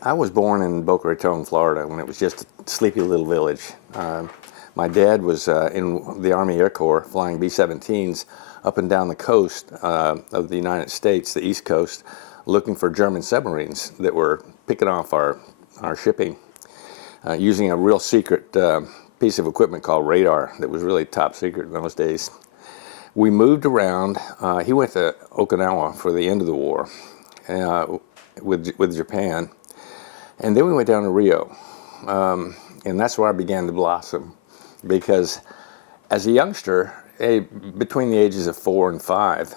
I was born in Boca Raton, Florida, when it was just a sleepy little village. My dad was in the Army Air Corps flying B-17s up and down the coast of the United States, the East Coast, looking for German submarines that were picking off our shipping using a real secret piece of equipment called radar that was really top secret in those days. We moved around. He went to Okinawa for the end of the war with Japan. And then we went down to Rio, and that's where I began to blossom, because as a youngster, between the ages of 4 and 5,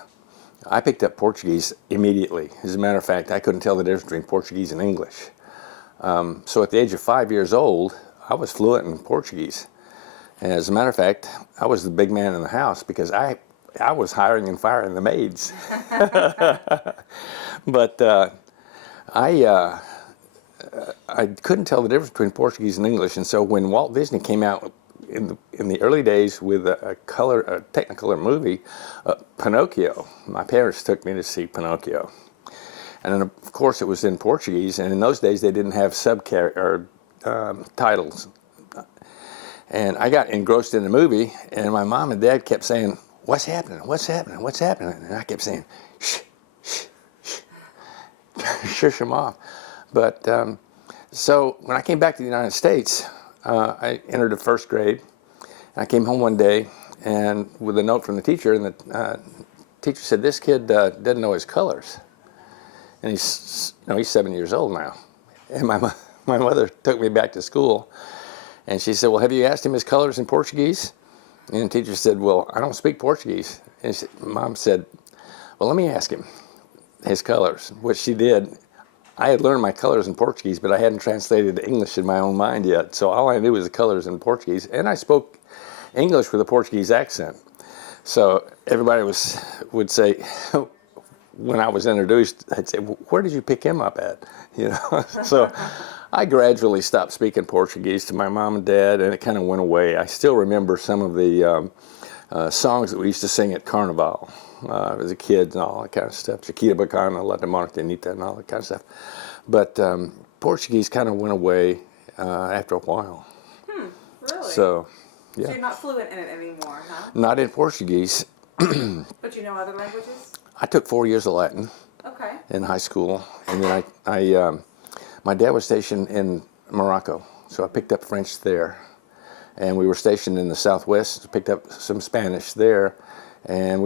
I picked up Portuguese immediately. As a matter of fact, I couldn't tell the difference between Portuguese and English. So at the age of 5 years old, I was fluent in Portuguese. And as a matter of fact, I was the big man in the house because I was hiring and firing the maids. But I couldn't tell the difference between Portuguese and English, and so when Walt Disney came out in the early days with a Technicolor movie, Pinocchio, my parents took me to see Pinocchio, and then of course it was in Portuguese, and in those days they didn't have titles, and I got engrossed in the movie, and my mom and dad kept saying, "What's happening? What's happening? What's happening?" And I kept saying, "Shh, shh, shh," shush them off. But so when I came back to the United States, I entered the first grade. I came home one day and with a note from the teacher, and the teacher said, "This kid doesn't know his colors." And he's 7 years old now. And my mother took me back to school, and she said, "Well, have you asked him his colors in Portuguese?" And the teacher said, "Well, I don't speak Portuguese." And Mom said, "Well, let me ask him his colors," which she did. I had learned my colors in Portuguese, but I hadn't translated to English in my own mind yet. So all I knew was the colors in Portuguese, and I spoke English with a Portuguese accent. So everybody would say, when I was introduced, I'd say, "Where did you pick him up at?" So I gradually stopped speaking Portuguese to my mom and dad, and it kind of went away. I still remember some of the songs that we used to sing at Carnival. As a kid and all that kind of stuff. Chiquita Bacana, La de Martinita, and all that kind of stuff. But Portuguese kind of went away after a while. Really? So, yeah. So you're not fluent in it anymore, huh? Not in Portuguese. But you know other languages? I took 4 years of Latin in high school. And then my dad was stationed in Morocco, so I picked up French there. And we were stationed in the Southwest, so picked up some Spanish there. And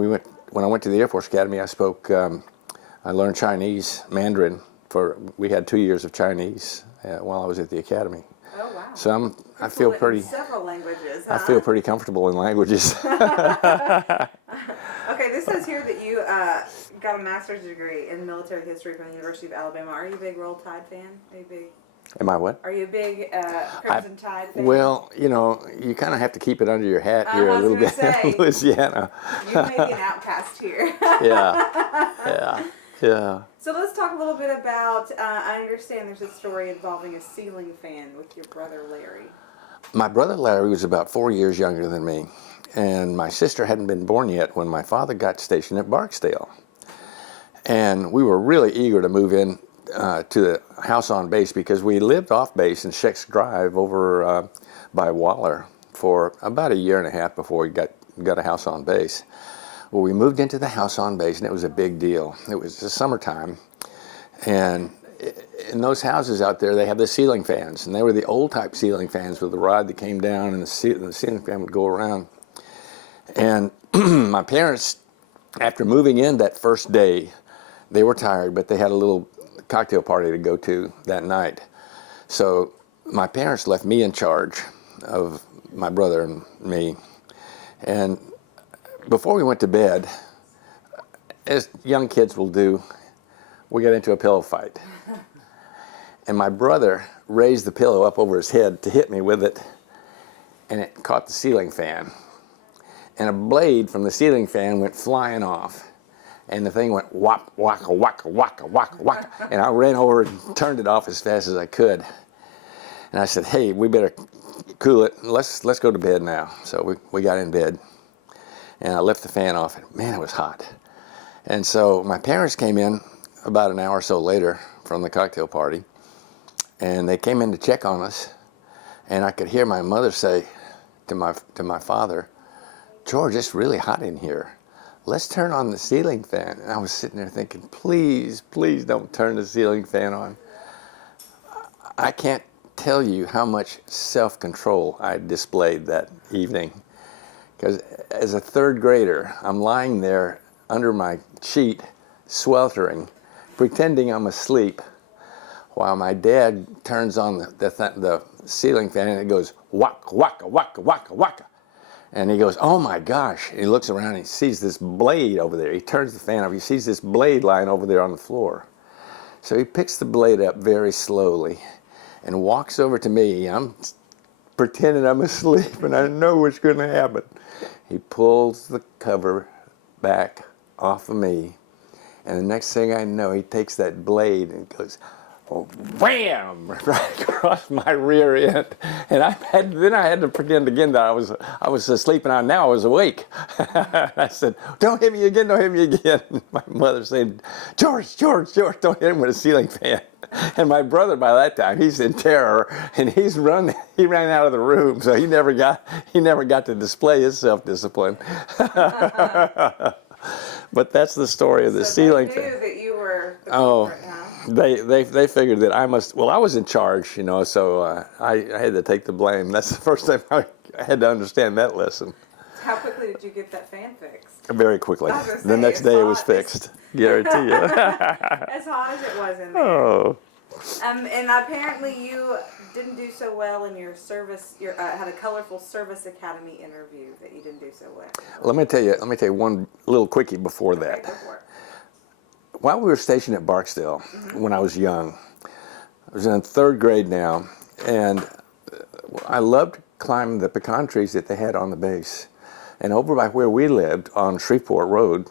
when I went to the Air Force Academy, I learned Chinese, Mandarin, we had 2 years of Chinese while I was at the academy. Oh, wow. So I feel pretty, several languages, huh? I feel pretty comfortable in languages. Okay, this says here that you got a master's degree in military history from the University of Alabama. Are you a big Roll Tide fan? Are you big? Am I what? Are you a big Crimson Tide fan? Well, you kind of have to keep it under your hat here a little bit in Louisiana. You may be an outcast here. Yeah. So let's talk a little bit about, I understand there's a story involving a ceiling fan with your brother Larry. My brother Larry was about 4 years younger than me, and my sister hadn't been born yet when my father got stationed at Barksdale. And we were really eager to move in to the house on base because we lived off base in Sheck's Drive over by Waller for about a year and a half before we got a house on base. Well, we moved into the house on base, and it was a big deal. It was the summertime, and in those houses out there, they have the ceiling fans, and they were the old type ceiling fans with the rod that came down, and the ceiling fan would go around. And my parents, after moving in that first day, they were tired, but they had a little cocktail party to go to that night. So my parents left me in charge of my brother and me. And before we went to bed, as young kids will do, we got into a pillow fight. And my brother raised the pillow up over his head to hit me with it, and it caught the ceiling fan. And a blade from the ceiling fan went flying off. And the thing went whop, whacka, whacka, whacka, whacka, whacka. And I ran over and turned it off as fast as I could. And I said, "Hey, we better cool it. Let's go to bed now." So we got in bed. And I left the fan off. And man, it was hot. And so my parents came in about an hour or so later from the cocktail party. And they came in to check on us, and I could hear my mother say to my father, "George, it's really hot in here. Let's turn on the ceiling fan." And I was sitting there thinking, please, please don't turn the ceiling fan on. I can't tell you how much self-control I displayed that evening. Because as a third grader, I'm lying there under my sheet, sweltering, pretending I'm asleep, while my dad turns on the ceiling fan and it goes, waka, waka, waka, waka, waka. And he goes, "Oh my gosh." And he looks around and he sees this blade over there. He turns the fan off. He sees this blade lying over there on the floor. So he picks the blade up very slowly and walks over to me. I'm pretending I'm asleep and I know what's going to happen. He pulls the cover back off of me. And the next thing I know, he takes that blade and goes, wham, right across my rear end. And then I had to pretend again that I was asleep, and now I was awake. I said, "Don't hit me again, don't hit me again." My mother said, George, don't hit him with a ceiling fan." And my brother, by that time, he's in terror, and he ran out of the room, so he never got to display his self-discipline. But that's the story of the ceiling fan. They knew that you were the culprit, huh? They figured that I was in charge, so I had to take the blame. That's the first time I had to understand that lesson. How quickly did you get that fan fixed? Very quickly. I was gonna say, The next day it was hot fixed. Guarantee you. as hot as it was in there. Oh. And apparently you didn't do so well in your service. You had a colorful service academy interview that you didn't do so well. Let me tell you one little quickie before Okay, that. go for it. While we were stationed at Barksdale, when I was young, I was in third grade now, and I loved climbing the pecan trees that they had on the base. And over by where we lived on Shreveport Road,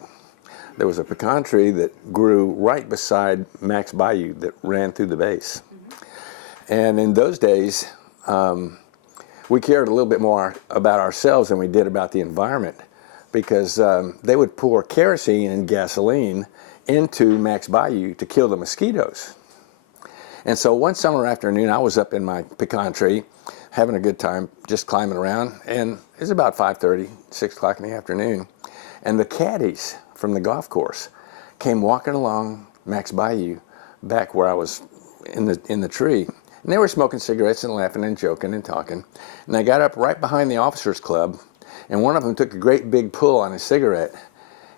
there was a pecan tree that grew right beside Max Bayou that ran through the base. And in those days, we cared a little bit more about ourselves than we did about the environment, because they would pour kerosene and gasoline into Max Bayou to kill the mosquitoes. And so one summer afternoon, I was up in my pecan tree having a good time, just climbing around, and it was about 5:30, 6 o'clock in the afternoon, and the caddies from the golf course came walking along Max Bayou back where I was in the tree. And they were smoking cigarettes and laughing and joking and talking. And they got up right behind the officers club, and one of them took a great big pull on his cigarette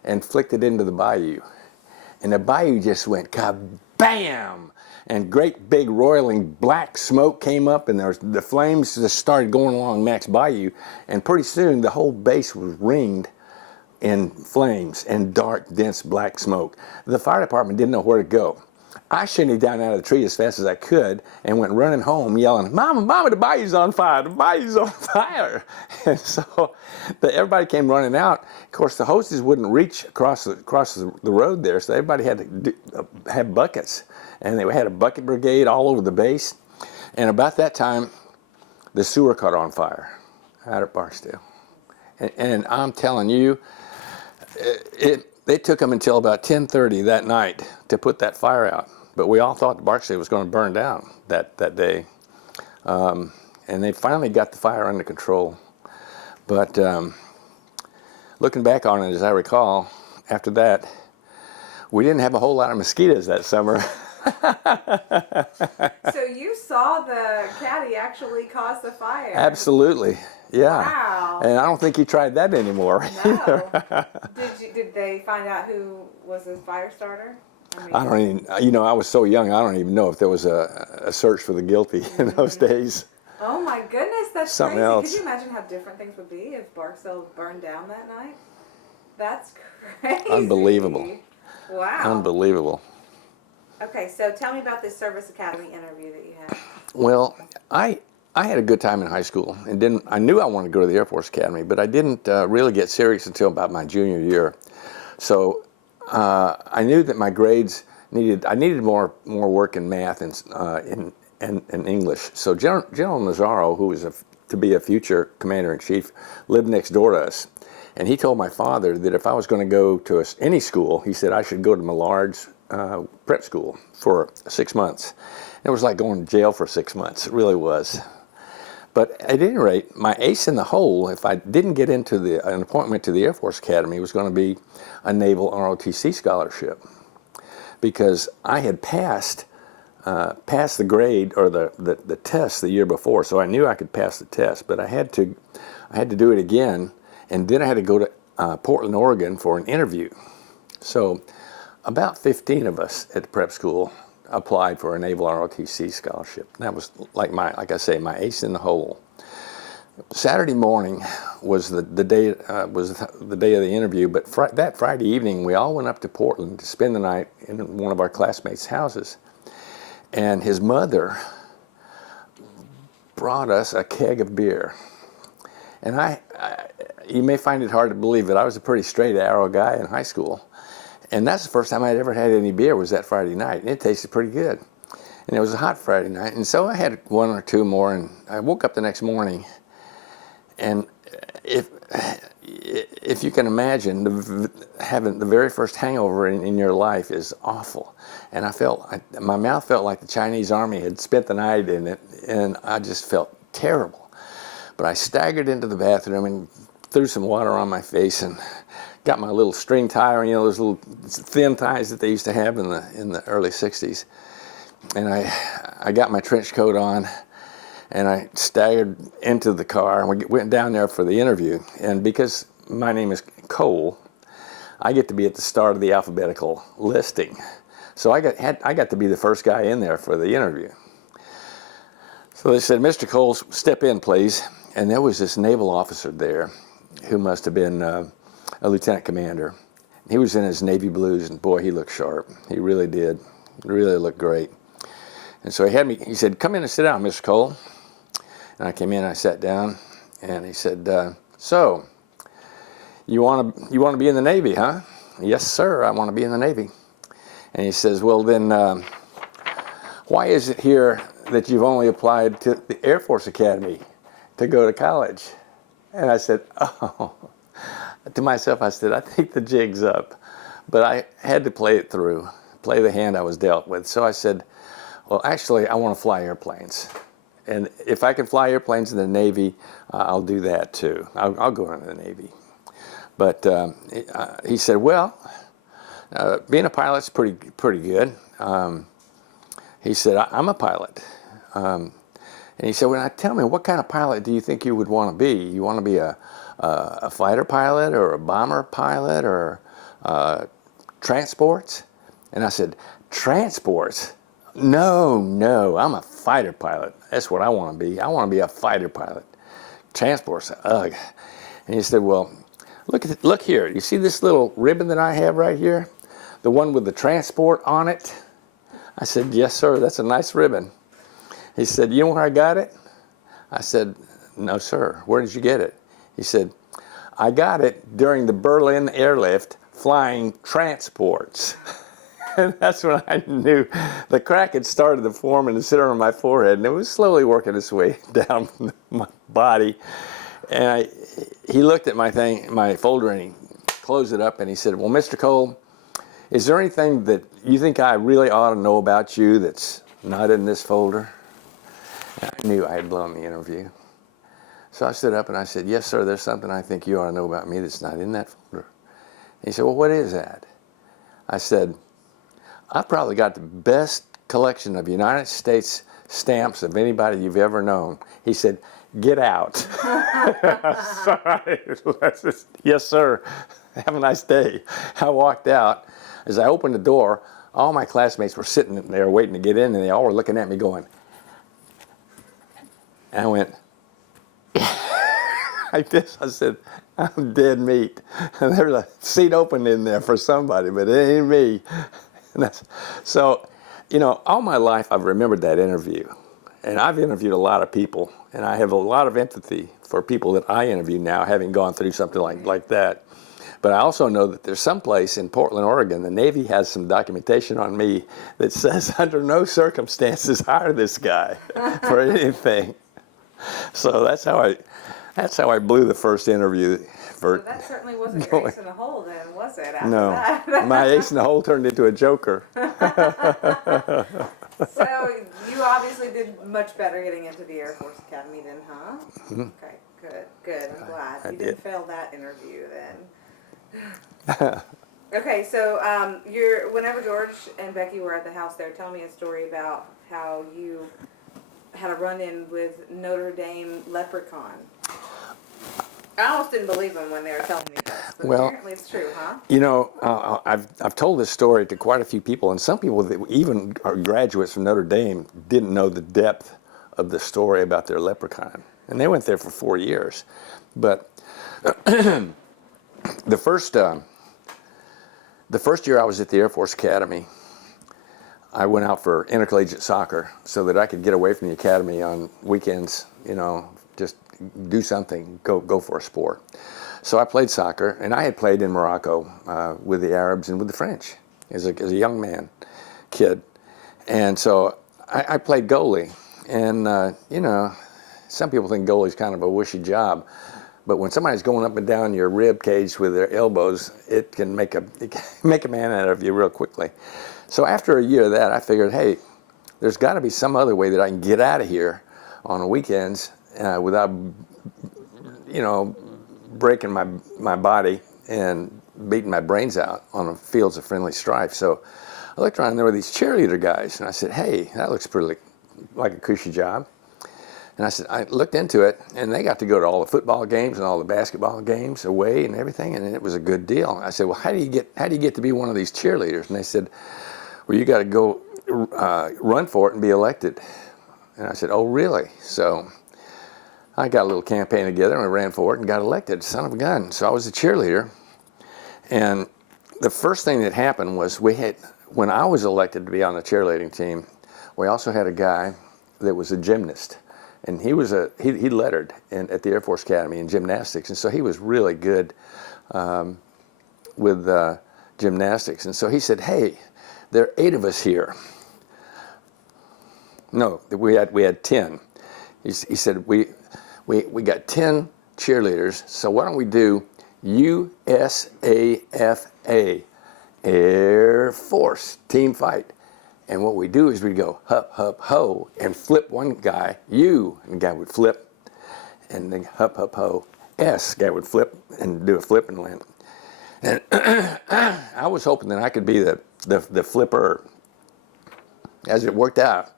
and flicked it into the bayou. And the bayou just went kabam! And great big roiling black smoke came up, and the flames just started going along Max Bayou, and pretty soon the whole base was ringed in flames and dark, dense black smoke. The fire department didn't know where to go. I shinnied down out of the tree as fast as I could and went running home yelling, "Mama, the bayou's on fire, the bayou's on fire." And so everybody came running out. Of course, the hoses wouldn't reach across the road there, so everybody had to have buckets. And they had a bucket brigade all over the base. And about that time, the sewer caught on fire out at Barksdale. And I'm telling you, it took them until about 10:30 that night to put that fire out. But we all thought Barksdale was going to burn down that day. And they finally got the fire under control. But looking back on it, as I recall, after that, we didn't have a whole lot of mosquitoes that summer. So you saw the caddy actually cause the fire? Absolutely, yeah. Wow. And I don't think he tried that anymore. No. Did they find out who was the fire starter? I don't even, I was so young, I don't even know if there was a search for the guilty in those days. Oh my goodness, that's Something crazy. else. Could you imagine how different things would be if Barksdale burned down that night? That's crazy. Unbelievable. Wow. Unbelievable. Okay, so tell me about this Service Academy interview that you had. Well, I had a good time in high school, and I knew I wanted to go to the Air Force Academy, but I didn't really get serious until about my junior year. So I knew that my grades I needed more work in math and English. So General Nazaro, who was to be a future commander-in-chief, lived next door to us. And he told my father that if I was going to go to any school, he said I should go to Millard's prep school for 6 months. It was like going to jail for 6 months. It really was. But at any rate, my ace in the hole, if I didn't get into an appointment to the Air Force Academy, was going to be a Naval ROTC scholarship, because I had passed the grade or the test the year before, so I knew I could pass the test. But I had to do it again, and then I had to go to Portland, Oregon for an interview. So about 15 of us at the prep school applied for a Naval ROTC scholarship. That was like I say, my ace in the hole. Saturday morning was the day of the interview, but that Friday evening we all went up to Portland to spend the night in one of our classmates' houses, and his mother brought us a keg of beer. And you may find it hard to believe that I was a pretty straight arrow guy in high school. And that's the first time I'd ever had any beer, was that Friday night. And it tasted pretty good. And it was a hot Friday night. And so I had one or two more, and I woke up the next morning. And if you can imagine, having the very first hangover in your life is awful. And my mouth felt like the Chinese army had spent the night in it, and I just felt terrible. But I staggered into the bathroom and threw some water on my face and got my little string tie, or those little thin ties that they used to have in the early 60s. And I got my trench coat on, and I staggered into the car, and we went down there for the interview. And because my name is Cole, I get to be at the start of the alphabetical listing. So I got to be the first guy in there for the interview. So they said, "Mr. Cole, step in, please." And there was this naval officer there who must have been a lieutenant commander. He was in his navy blues, and boy, he looked sharp. He really did. He really looked great. And so he said, "Come in and sit down, Mr. Cole." And I came in and I sat down, and he said, "So, you want to be in the Navy, huh?" "Yes, sir, I want to be in the Navy." And he says, "Well, then, why is it here that you've only applied to the Air Force Academy to go to college?" And I said, "Oh." To myself, I said, "I think the jig's up." But I had to play it through, play the hand I was dealt with. So I said, "Well, actually, I want to fly airplanes. And if I can fly airplanes in the Navy, I'll do that too. I'll go into the Navy." But he said, "Well, being a pilot's pretty good." He said, "I'm a pilot." And he said, "Well, now tell me, what kind of pilot do you think you would want to be? You want to be a fighter pilot or a bomber pilot or transports?" And I said, "Transports? No, I'm a fighter pilot. That's what I want to be. I want to be a fighter pilot. Transports, ugh." And he said, "Well, look here. You see this little ribbon that I have right here? The one with the transport on it?" I said, "Yes, sir, that's a nice ribbon." He said, "You know where I got it?" I said, "No, sir. Where did you get it?" He said, "I got it during the Berlin airlift flying transports." And that's when I knew the crack had started to form in the center of my forehead, and it was slowly working its way down my body. And he looked at my folder, and he closed it up, and he said, "Well, Mr. Cole, is there anything that you think I really ought to know about you that's not in this folder?" And I knew I had blown the interview. So I stood up and I said, "Yes, sir, there's something I think you ought to know about me that's not in that folder." He said, "Well, what is that?" I said, "I've probably got the best collection of United States stamps of anybody you've ever known." He said, "Get out." Sorry. "Yes, sir. Have a nice day." I walked out. As I opened the door, all my classmates were sitting there waiting to get in, and they all were looking at me going, and I went like this. I said, "I'm dead meat." And there's a seat open in there for somebody, but it ain't me. So, all my life I've remembered that interview. And I've interviewed a lot of people, and I have a lot of empathy for people that I interview now, having gone through something like that. But I also know that there's some place in Portland, Oregon, the Navy has some documentation on me that says under no circumstances hire this guy for anything. So that's how I blew the first interview for that certainly wasn't your going. ace in the hole then, was it? After No, that? my ace in the hole turned into a joker. So you obviously did much better getting into the Air Force Academy then, huh? Okay, good. I'm glad. I You did. didn't fail that interview then. Okay, so whenever George and Becky were at the house there, tell me a story about how you had a run-in with Notre Dame leprechaun. I almost didn't believe them when they were telling me this, but Well, apparently it's true, huh? You know, I've told this story to quite a few people, and some people that even are graduates from Notre Dame didn't know the depth of the story about their leprechaun, and they went there for 4 years. But the first year I was at the Air Force Academy, I went out for intercollegiate soccer so that I could get away from the academy on weekends. You know, just do something, go for a sport. So I played soccer, and I had played in Morocco with the Arabs and with the French as a young kid. And so I played goalie. And, you know, some people think goalie's kind of a wishy job. But when somebody's going up and down your rib cage with their elbows, it can make a man out of you real quickly. So after a year of that, I figured, hey, there's got to be some other way that I can get out of here on the weekends without, you know, breaking my body and beating my brains out on the fields of friendly strife. So I looked around, and there were these cheerleader guys, and I said, hey, that looks pretty like a cushy job. And I looked into it, and they got to go to all the football games and all the basketball games away and everything, and it was a good deal. I said, well, how do you get to be one of these cheerleaders? And they said, well, you got to go run for it and be elected. And I said, oh, really? So I got a little campaign together, and I ran for it and got elected, son of a gun. So I was a cheerleader. And the first thing that happened was when I was elected to be on the cheerleading team, we also had a guy that was a gymnast. And he lettered at the Air Force Academy in gymnastics. And so he was really good with gymnastics. And so he said, hey, there are 8 of us here. No, we had 10. He said, we got 10 cheerleaders, so why don't we do USAFA, Air Force Team Fight. And what we do is we go hup, hup, ho, and flip one guy, and the guy would flip, and then hup, hup, ho, guy would flip and do a flip and land. And I was hoping that I could be the flipper. As it worked out,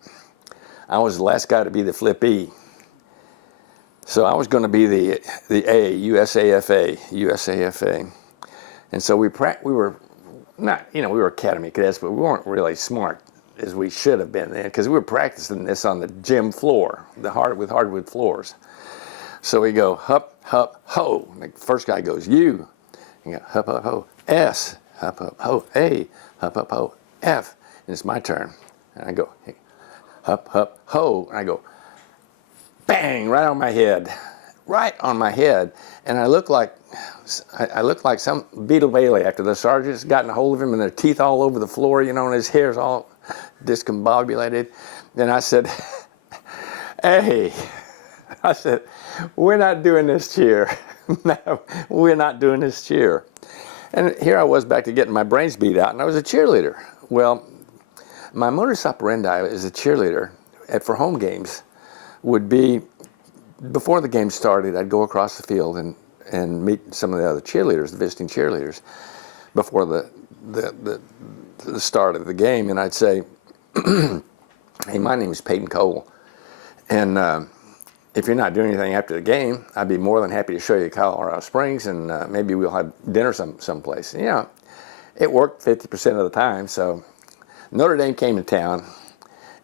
I was the last guy to be the flippee. So I was going to be the USAFA. And so we were not, you know, we were academy cadets, but we weren't really smart as we should have been then, because we were practicing this on the gym floor, with hardwood floors. So we go hup, hup, ho. And the first guy goes U. You go hup, hup, ho, S. Hup, hup, ho, A. Hup, hup, ho, F. And it's my turn. And I go hup, hup, ho. And I go bang, right on my head. And I look like some Beetle Bailey after the sergeant's gotten a hold of him and their teeth all over the floor, you know, and his hair's all discombobulated. Then I said, hey, we're not doing this cheer. No, we're not doing this cheer. And here I was back to getting my brains beat out, and I was a cheerleader. Well, my modus operandi as a cheerleader for home games would be, before the game started, I'd go across the field and meet some of the other cheerleaders, the visiting cheerleaders, before the start of the game, and I'd say, hey, my name is Peyt Cole, and if you're not doing anything after the game, I'd be more than happy to show you Colorado Springs, and maybe we'll have dinner someplace. You know, it worked 50% of the time. So Notre Dame came to town,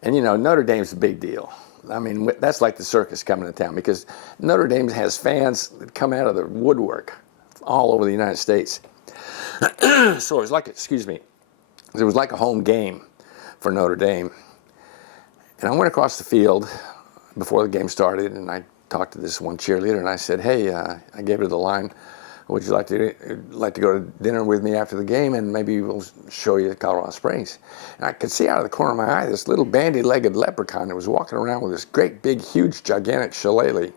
and you know, Notre Dame's a big deal. I mean, that's like the circus coming to town, because Notre Dame has fans that come out of the woodwork all over the United States. So it was like, it was like a home game for Notre Dame. And I went across the field before the game started, and I talked to this one cheerleader, and I said, hey, I gave her the line, would you like to go to dinner with me after the game, and maybe we'll show you Colorado Springs. And I could see out of the corner of my eye this little bandy-legged leprechaun that was walking around with this great, big, huge, gigantic shillelagh.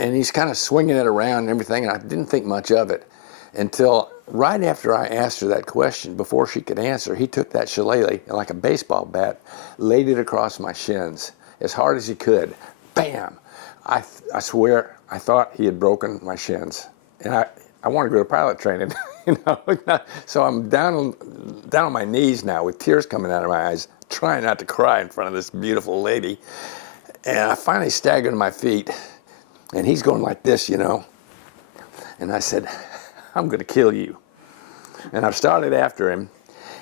and he's kind of swinging it around and everything, and I didn't think much of it until right after I asked her that question, before she could answer, he took that shillelagh and like a baseball bat, laid it across my shins as hard as he could. Bam! I swear, I thought he had broken my shins, and I wanted to go to pilot training, you know. So I'm down on my knees now with tears coming out of my eyes, trying not to cry in front of this beautiful lady. And I finally staggered to my feet, and he's going like this, you know. And I said, I'm going to kill you. And I started after him,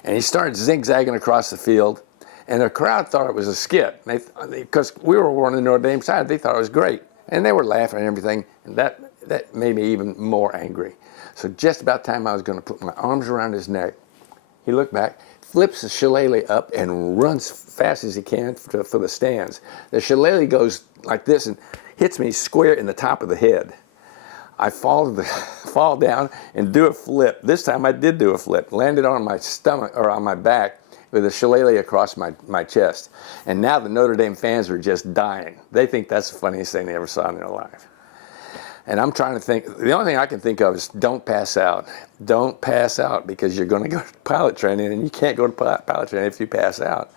and he started zigzagging across the field, and the crowd thought it was a skit. Because we were on the Notre Dame side, they thought it was great. And they were laughing and everything, and that made me even more angry. So just about time I was going to put my arms around his neck, he looked back, flips the shillelagh up, and runs fast as he can for the stands. The shillelagh goes like this and hits me square in the top of the head. I fall down and do a flip. This time I did do a flip, landed on my stomach or on my back with a shillelagh across my chest. And now the Notre Dame fans are just dying. They think that's the funniest thing they ever saw in their life. And I'm trying to think, the only thing I can think of is don't pass out. Don't pass out, because you're going to go to pilot training, and you can't go to pilot training if you pass out.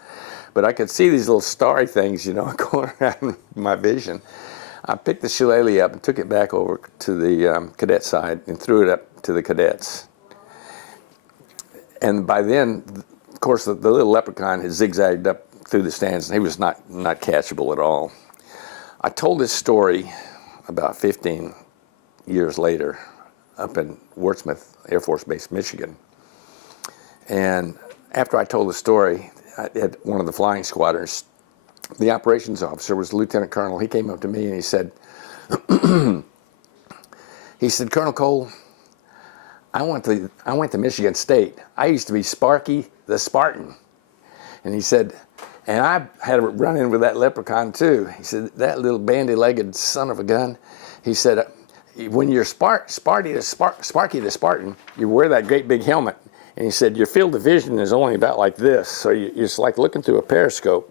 But I could see these little starry things, you know, going around my vision. I picked the shillelagh up and took it back over to the cadet side and threw it up to the cadets. And by then, of course, the little leprechaun had zigzagged up through the stands, and he was not catchable at all. I told this story about 15 years later up in Wurtsmith Air Force Base, Michigan. And after I told the story at one of the flying squadrons, the operations officer was Lieutenant Colonel. He came up to me and he said, Colonel Cole, I went to Michigan State. I used to be Sparky the Spartan. And he said, and I had a run-in with that leprechaun too. He said, that little bandy-legged son of a gun. He said, when you're Sparky the Spartan, you wear that great big helmet. And he said, your field of vision is only about like this, so it's like looking through a periscope.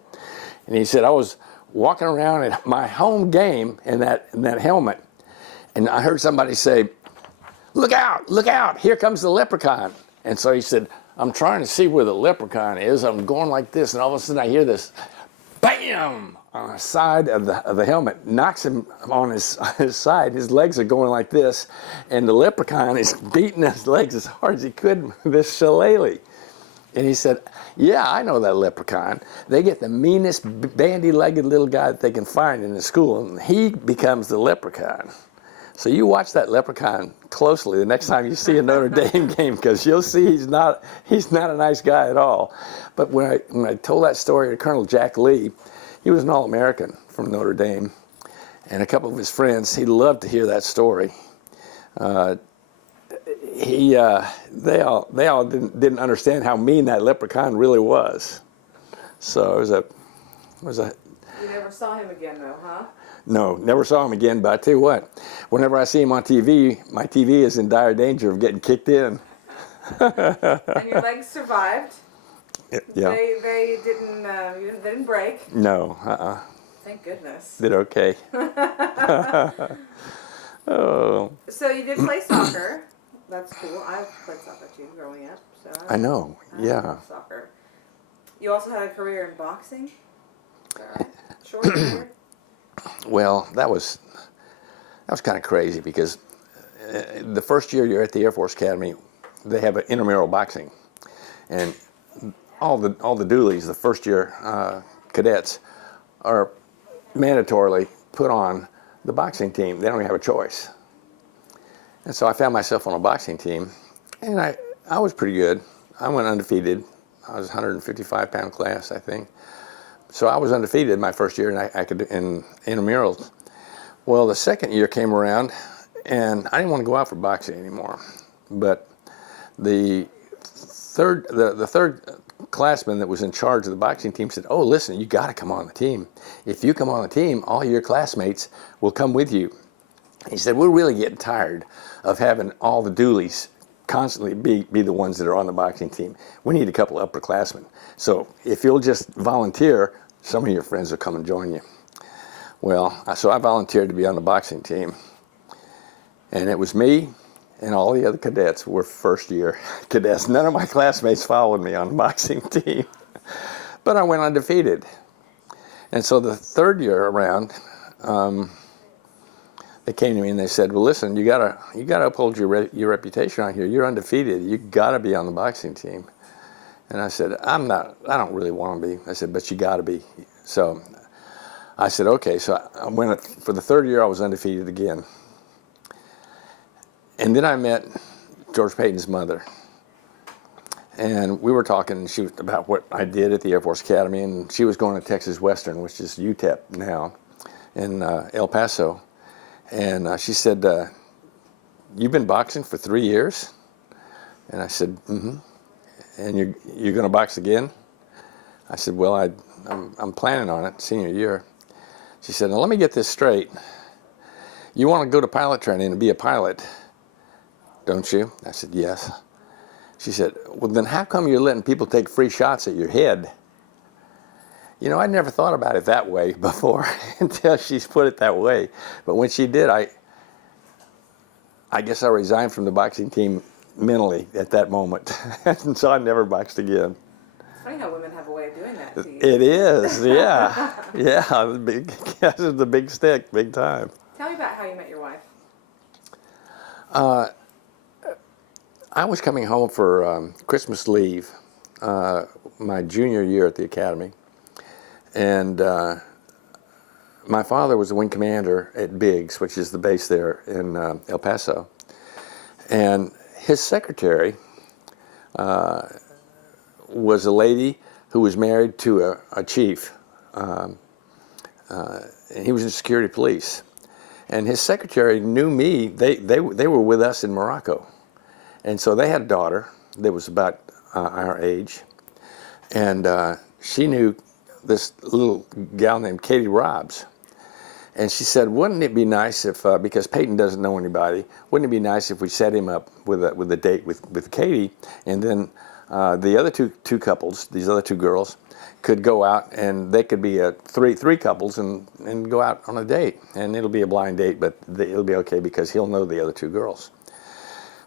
And he said, I was walking around at my home game in that helmet, and I heard somebody say, look out, here comes the leprechaun. And so he said, I'm trying to see where the leprechaun is. I'm going like this, and all of a sudden I hear this bam on the side of the helmet, knocks him on his side. His legs are going like this, and the leprechaun is beating his legs as hard as he could with this shillelagh. And he said, yeah, I know that leprechaun. They get the meanest bandy-legged little guy that they can find in the school, and he becomes the leprechaun. So you watch that leprechaun closely the next time you see a Notre Dame game, because you'll see he's not a nice guy at all. But when I told that story to Colonel Jack Lee, he was an All-American from Notre Dame, and a couple of his friends, he loved to hear that story. They all didn't understand how mean that leprechaun really was. So it was a. You never saw him again, though, huh? No, never saw him again. But I tell you what, whenever I see him on TV, my TV is in dire danger of getting kicked in. And your legs survived. Yeah. They didn't break. No. Thank goodness. Did okay. Oh. So you did play soccer. That's cool. I played soccer too growing up. So I know. Yeah. love soccer. You also had a career in boxing. Short career. Well, that was kind of crazy, because the first year you're at the Air Force Academy, they have an intramural boxing, and all the doolies, the first year cadets, are mandatorily put on the boxing team. They don't even have a choice. And so I found myself on a boxing team, and I was pretty good. I went undefeated. I was 155-pound class, I think. So I was undefeated my first year, and I could in intramurals. Well, the second year came around, and I didn't want to go out for boxing anymore. But the third classman that was in charge of the boxing team said, "Oh, listen, you got to come on the team. If you come on the team, all your classmates will come with you." He said, "We're really getting tired of having all the doolies constantly be the ones that are on the boxing team. We need a couple of upperclassmen. So if you'll just volunteer, some of your friends will come and join you." Well, so I volunteered to be on the boxing team. And it was me and all the other cadets were first-year cadets. None of my classmates followed me on the boxing team. But I went undefeated. And so the third year around, they came to me and they said, well, listen, you gotta uphold your reputation out here. You're undefeated. You gotta be on the boxing team. And I said, I don't really want to be. I said, but you gotta be. So I said, okay. So I went, for the third year, I was undefeated again. And then I met George Peyton's mother. And we were talking about what I did at the Air Force Academy, and she was going to Texas Western, which is UTEP now, in El Paso. And she said, you've been boxing for 3 years? And I said, mm-hmm. And you're going to box again? I said, well, I'm planning on it, senior year. She said, now let me get this straight. You want to go to pilot training and be a pilot, don't you? I said, yes. She said, well, then how come you're letting people take free shots at your head? You know, I'd never thought about it that way before until she's put it that way. But when she did, I guess I resigned from the boxing team mentally at that moment. And so I never boxed again. It's funny how women have a way of doing that to you. It is, yeah. Yeah, the big stick, big time. Tell me about how you met your wife. I was coming home for Christmas leave, my junior year at the academy, and my father was the wing commander at Biggs, which is the base there in El Paso, and his secretary was a lady who was married to a chief, and he was in security police, and his secretary knew me. They were with us in Morocco. And so they had a daughter that was about our age, and she knew this little gal named Katie Robbs. And she said, wouldn't it be nice if, because Peyton doesn't know anybody, wouldn't it be nice if we set him up with a date with Katie, and then the other two couples, these other two girls, could go out and they could be three couples and go out on a date. And it'll be a blind date, but it'll be okay because he'll know the other two girls,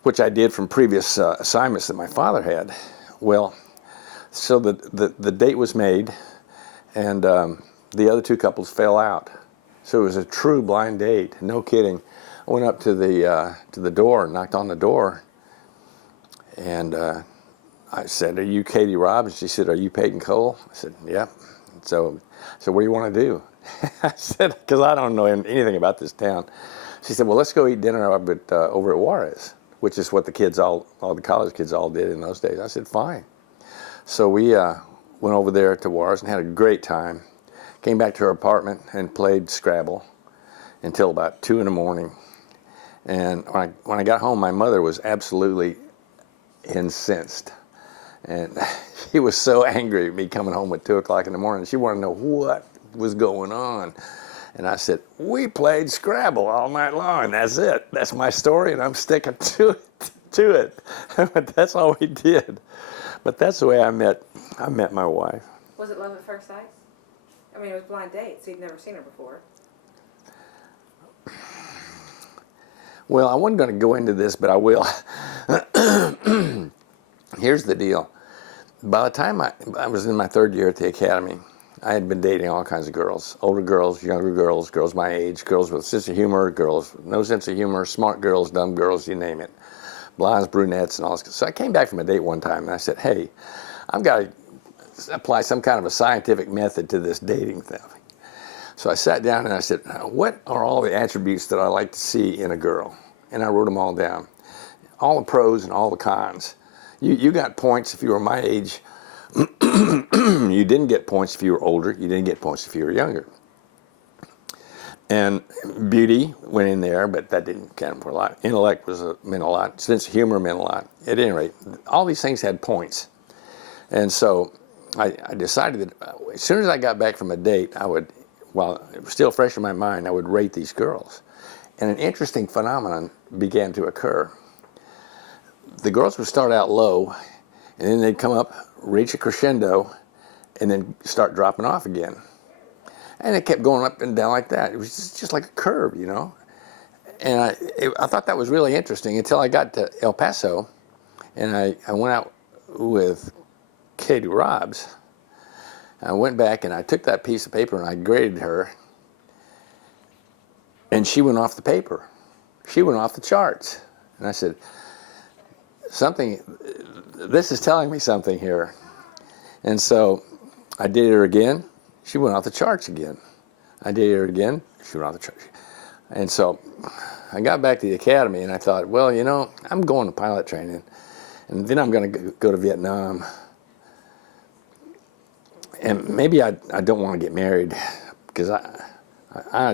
which I did from previous assignments that my father had. Well, so the date was made, and the other two couples fell out. So it was a true blind date, no kidding. I went up to the door, knocked on the door, and I said, "Are you Katie Robbs?" She said, "Are you Peyt Cole?" I said, "Yep." So what do you want to do? I said, because I don't know anything about this town. She said, well, let's go eat dinner over at Juarez, which is what the kids all the college kids all did in those days. I said, fine. So we went over there to Juarez and had a great time. Came back to her apartment and played Scrabble until about 2 in the morning. And when I got home, my mother was absolutely incensed. And she was so angry at me coming home at 2 o'clock in the morning. She wanted to know what was going on. And I said, we played Scrabble all night long. That's it. That's my story, and I'm sticking to it. But that's all we did. But that's the way I met my wife. Was it love at first sight? I mean, it was blind date, so you'd never seen her before. Well, I wasn't going to go into this, but I will. Here's the deal. By the time I was in my 3rd year at the academy, I had been dating all kinds of girls, older girls, younger girls, girls my age, girls with a sense of humor, girls with no sense of humor, smart girls, dumb girls, you name it, blondes, brunettes, and all this. So I came back from a date one time, and I said, hey, I've got to apply some kind of a scientific method to this dating thing. So I sat down and I said, what are all the attributes that I like to see in a girl? And I wrote them all down, all the pros and all the cons. You got points if you were my age. You didn't get points if you were older. You didn't get points if you were younger. And beauty went in there, but that didn't count for a lot. Intellect meant a lot. Sense of humor meant a lot. At any rate, all these things had points. And so I decided that as soon as I got back from a date, I would, while it was still fresh in my mind, I would rate these girls. And an interesting phenomenon began to occur. The girls would start out low, and then they'd come up, reach a crescendo, and then start dropping off again. And it kept going up and down like that. It was just like a curve, you know. And I thought that was really interesting until I got to El Paso, and I went out with Katie Robbs. I went back and I took that piece of paper and I graded her, and she went off the paper. She went off the charts. And I said, this is telling me something here. And so I did her again. She went off the charts again. I did her again. She went off the charts. And so I got back to the academy and I thought, well, you know, I'm going to pilot training, and then I'm going to go to Vietnam. And maybe I don't want to get married because I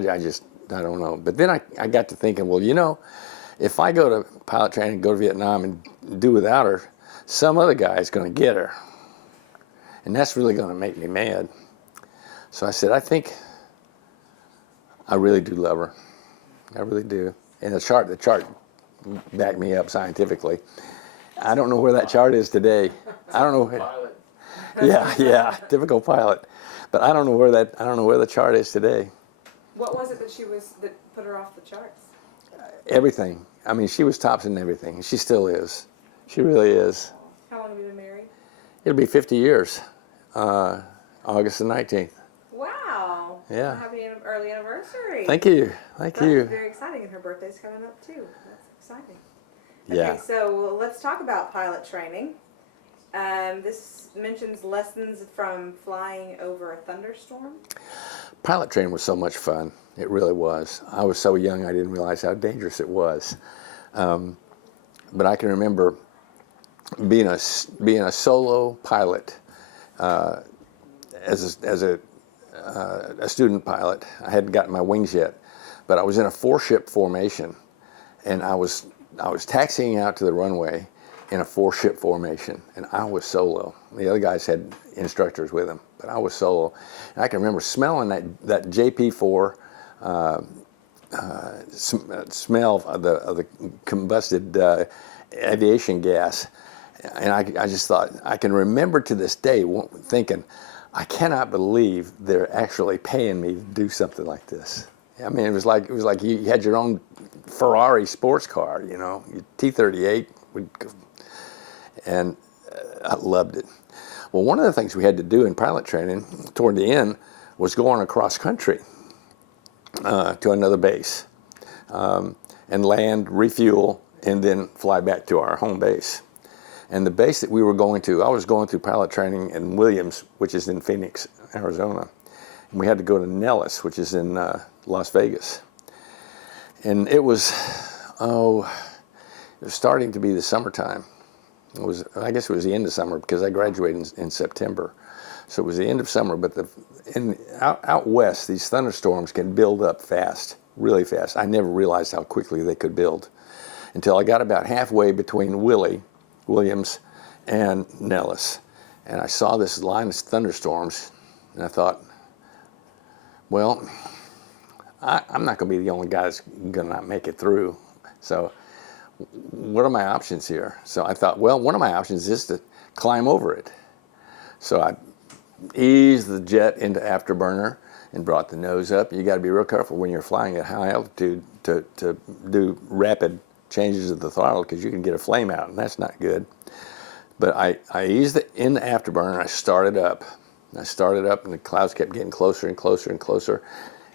don't know. But then I got to thinking, well, you know, if I go to pilot training, go to Vietnam and do without her, some other guy's going to get her. And that's really going to make me mad. So I said, I think I really do love her. I really do. And the chart backed me up scientifically. I don't know where that chart is today. I don't know. Pilot. Yeah, typical pilot. But I don't know where the chart is today. What was it that put her off the charts? Everything. I mean, she was tops in everything. She still is. She really is. How long have you been married? It'll be 50 years, August the 19th. Wow. Yeah. Happy early anniversary. Thank you. Thank That's you. very exciting, and her birthday's coming up too. That's exciting. Yeah. Okay, so let's talk about pilot training. This mentions lessons from flying over a thunderstorm. Pilot training was so much fun. It really was. I was so young I didn't realize how dangerous it was. But I can remember being a solo pilot as a student pilot. I hadn't gotten my wings yet, but I was in a 4-ship formation, and I was taxiing out to the runway in a 4-ship formation, and I was solo. The other guys had instructors with them, but I was solo. And I can remember smelling that JP4 smell of the combusted aviation gas, and I just thought, I can remember to this day thinking, I cannot believe they're actually paying me to do something like this. I mean, it was like you had your own Ferrari sports car, you know, your T-38 would go. And I loved it. Well, one of the things we had to do in pilot training toward the end was go on across country to another base and land, refuel, and then fly back to our home base. And the base that we were going to, I was going through pilot training in Williams, which is in Phoenix, Arizona. And we had to go to Nellis, which is in Las Vegas. And it was starting to be the summertime. I guess it was the end of summer because I graduated in September. So it was the end of summer, but out west, these thunderstorms can build up fast, really fast. I never realized how quickly they could build until I got about halfway between Williams and Nellis. And I saw this line of thunderstorms, and I thought, well, I'm not going to be the only guy that's going to not make it through. So what are my options here? So I thought, well, one of my options is to climb over it. So I eased the jet into afterburner and brought the nose up. You got to be real careful when you're flying at high altitude to do rapid changes of the throttle because you can get a flame out, and that's not good. But I eased it in the afterburner, and I started up. And the clouds kept getting closer and closer and closer.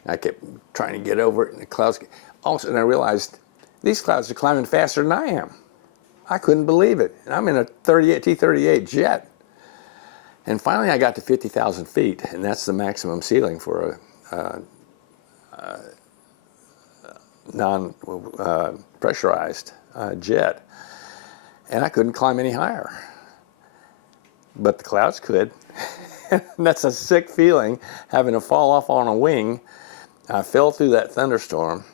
And I kept trying to get over it, and the clouds. All of a sudden, I realized these clouds are climbing faster than I am. I couldn't believe it. And I'm in a T-38 jet. And finally, I got to 50,000 feet, and that's the maximum ceiling for a non-pressurized jet. And I couldn't climb any higher. But the clouds could. That's a sick feeling, having to fall off on a wing. I fell through that thunderstorm.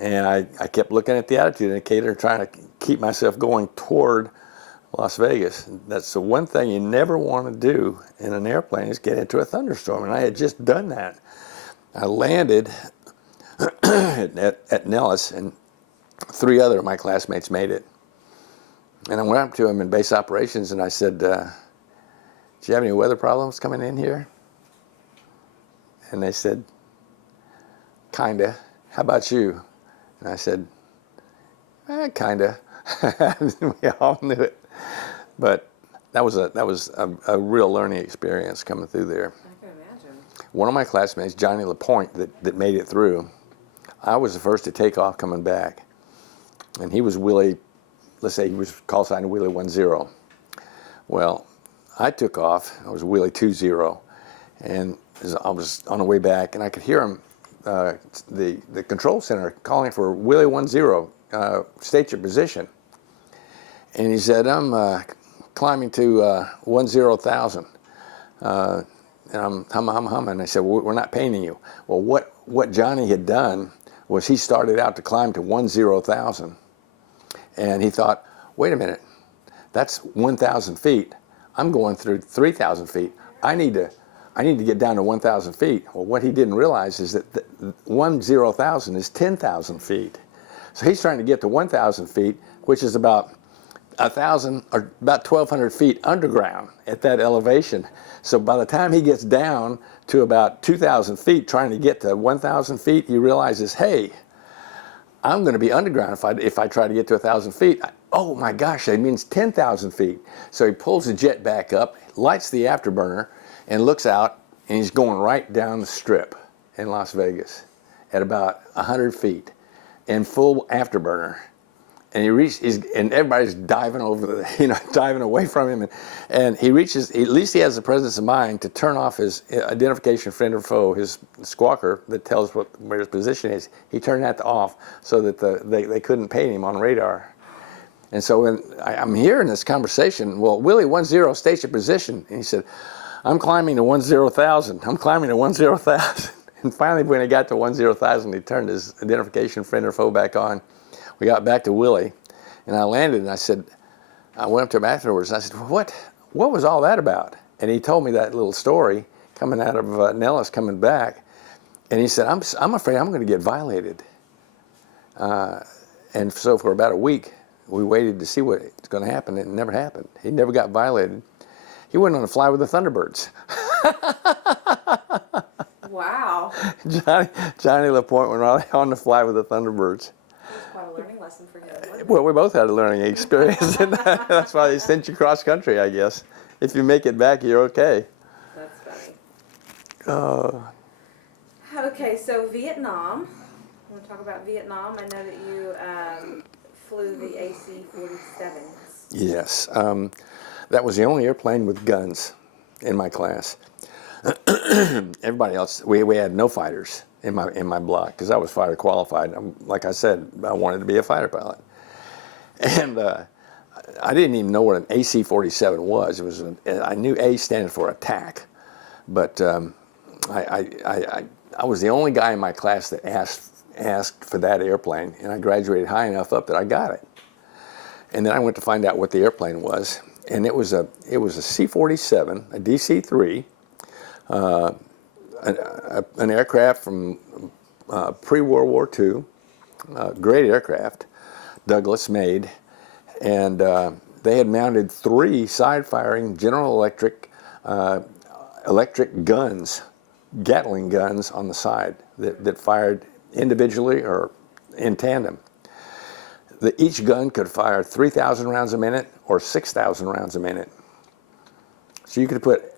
And I kept looking at the altitude indicator, trying to keep myself going toward Las Vegas. That's the one thing you never want to do in an airplane is get into a thunderstorm. And I had just done that. I landed at Nellis, and 3 other of my classmates made it. And I went up to them in base operations, and I said, do you have any weather problems coming in here? And they said, kinda. How about you? And I said, kinda. We all knew it. But that was a real learning experience coming through there. I can imagine. One of my classmates, Johnny LaPointe, that made it through, I was the first to take off coming back. And he was Willie, let's say he was call sign Willie 10. Well, I took off, I was Willie 20. And I was on the way back, and I could hear him, the control center calling for Willie 10, state your position. And he said, I'm climbing to 10,000. And I'm humming. And I said, well, we're not painting you. Well, what Johnny had done was he started out to climb to 10,000. And he thought, wait a minute, that's 1,000 feet. I'm going through 3,000 feet. I need to get down to 1,000 feet. Well, what he didn't realize is that 10,000 is 10,000 feet. So he's trying to get to 1,000 feet, which is about 1,000 or about 1,200 feet underground at that elevation. So by the time he gets down to about 2,000 feet, trying to get to 1,000 feet, he realizes, hey, I'm going to be underground if I try to get to 1,000 feet. Oh my gosh, that means 10,000 feet. So he pulls the jet back up, lights the afterburner, and looks out, and he's going right down the strip in Las Vegas at about 100 feet in full afterburner. And and everybody's diving over diving away from him, and he reaches. At least he has the presence of mind to turn off his identification friend or foe, his squawker that tells where his position is. He turned that off so that they couldn't paint him on radar. And so when I'm hearing this conversation, well, Willie 10, state your position, and he said, I'm climbing to 10,000. I'm climbing to 10,000. And finally, when he got to 10,000, he turned his identification friend or foe back on. We got back to Willie, and I landed, and I went up to him afterwards, and I said, what was all that about? And he told me that little story coming out of Nellis coming back, and he said, I'm afraid I'm going to get violated. And so for about a week, we waited to see what's going to happen. It never happened. He never got violated. He went on a fly with the Thunderbirds. Wow. Johnny LaPointe went on the fly with the Thunderbirds. Quite a learning lesson for him. Well, we both had a learning experience, and that's why they sent you cross country, I guess. If you make it back, you're okay. That's funny. Okay, so Vietnam. I want to talk about Vietnam. I know that you flew the AC-47s. Yes, that was the only airplane with guns in my class. Everybody else, we had no fighters in my block because I was fighter qualified. Like I said, I wanted to be a fighter pilot, and I didn't even know what an AC-47 was. I knew A standing for attack, but I was the only guy in my class that asked for that airplane, and I graduated high enough up that I got it. And then I went to find out what the airplane was, and it was a C-47, a DC-3. An aircraft from pre-World War II, great aircraft, Douglas made, and they had mounted 3 side-firing General Electric guns, Gatling guns on the side that fired individually or in tandem. Each gun could fire 3,000 rounds a minute or 6,000 rounds a minute. So you could put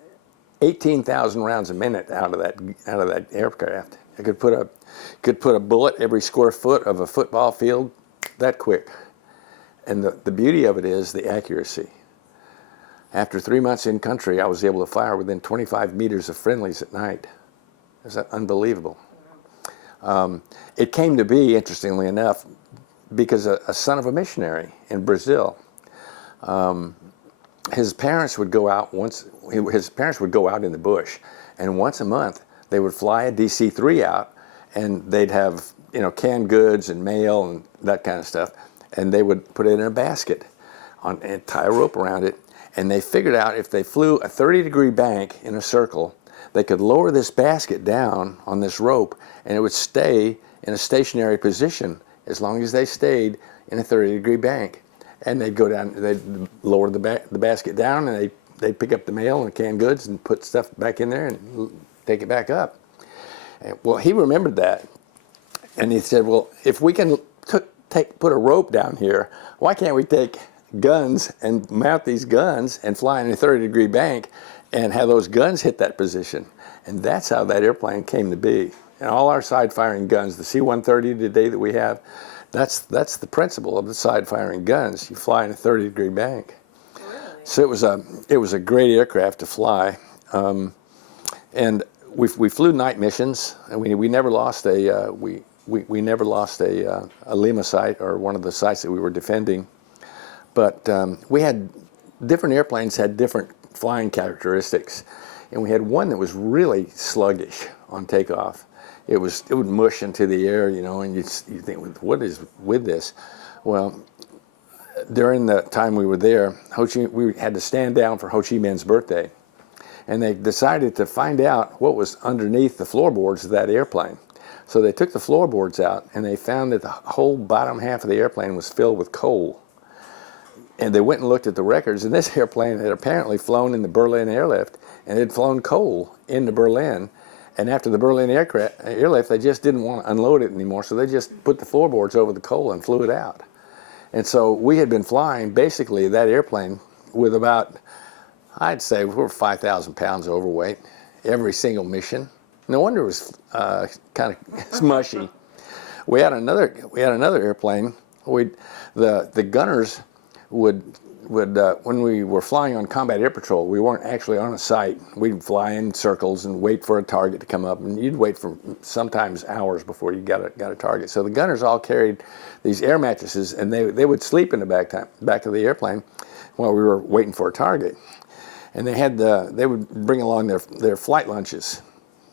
18,000 rounds a minute out of that aircraft. It could put a bullet every square foot of a football field that quick. And the beauty of it is the accuracy. After 3 months in country, I was able to fire within 25 meters of friendlies at night. Is that unbelievable? It came to be, interestingly enough, because a son of a missionary in Brazil, his parents would go out in the bush, and once a month they would fly a DC-3 out, and they'd have canned goods and mail and that kind of stuff, and they would put it in a basket and tie a rope around it, and they figured out if they flew a 30-degree bank in a circle, they could lower this basket down on this rope, and it would stay in a stationary position as long as they stayed in a 30-degree bank. And they'd go down, they'd lower the basket down, and they'd pick up the mail and canned goods and put stuff back in there and take it back up. Well, he remembered that, and he said, well, if we can put a rope down here, why can't we take guns and mount these guns and fly in a 30-degree bank and have those guns hit that position? And that's how that airplane came to be. And all our side-firing guns, the C-130 today that we have, that's the principle of the side-firing guns. You fly in a 30-degree bank. Really? So it was a great aircraft to fly, and we flew night missions, and we never lost a we never lost a Lima site, or one of the sites that we were defending. But we had different airplanes had different flying characteristics, and we had one that was really sluggish on takeoff. It would mush into the air, you know, and you think, what is with this? Well, during the time we were there, we had to stand down for Ho Chi Minh's birthday, and they decided to find out what was underneath the floorboards of that airplane. So they took the floorboards out, and they found that the whole bottom half of the airplane was filled with coal. And they went and looked at the records, and this airplane had apparently flown in the Berlin airlift, and it had flown coal into Berlin. And after the Berlin airlift, they just didn't want to unload it anymore, so they just put the floorboards over the coal and flew it out. And so we had been flying basically that airplane with about, I'd say we were 5,000 pounds overweight every single mission. No wonder it was kind of smushy. We had another airplane. The gunners would when we were flying on combat air patrol, we weren't actually on a site. We'd fly in circles and wait for a target to come up, and you'd wait for sometimes hours before you got a target. So the gunners all carried these air mattresses, and they would sleep in the back of the airplane while we were waiting for a target. And they would bring along their flight lunches.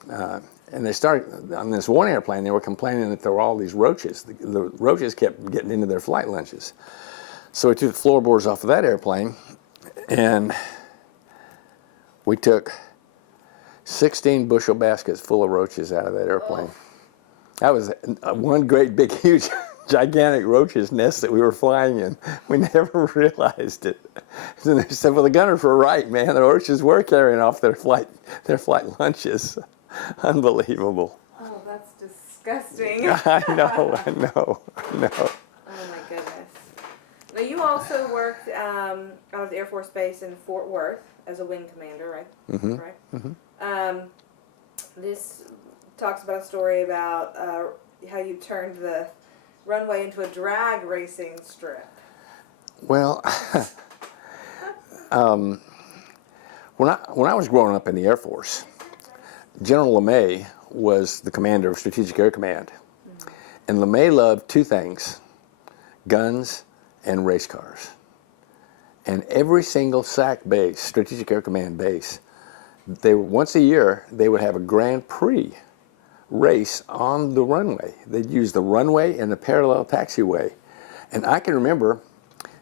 And they started, on this one airplane, they were complaining that there were all these roaches. The roaches kept getting into their flight lunches. So we took the floorboards off of that airplane, and we took 16 bushel baskets full of roaches out of that airplane. That was one great big huge gigantic roaches nest that we were flying in. We never realized it. And they said, well, the gunners were right, man. The roaches were carrying off their flight lunches. Unbelievable. Oh, that's disgusting. I know. Oh my goodness. Now you also worked out of the Air Force Base in Fort Worth as a wing commander, right? Mm-hmm. Right. Mm-hmm. This talks about a story about how you turned the runway into a drag racing strip. Well, when I was growing up in the Air Force, General LeMay was the commander of Strategic Air Command. Mm-hmm. And LeMay loved two things: guns and race cars. And every single SAC base, Strategic Air Command base, once a year, they would have a Grand Prix race on the runway. They'd use the runway and the parallel taxiway. And I can remember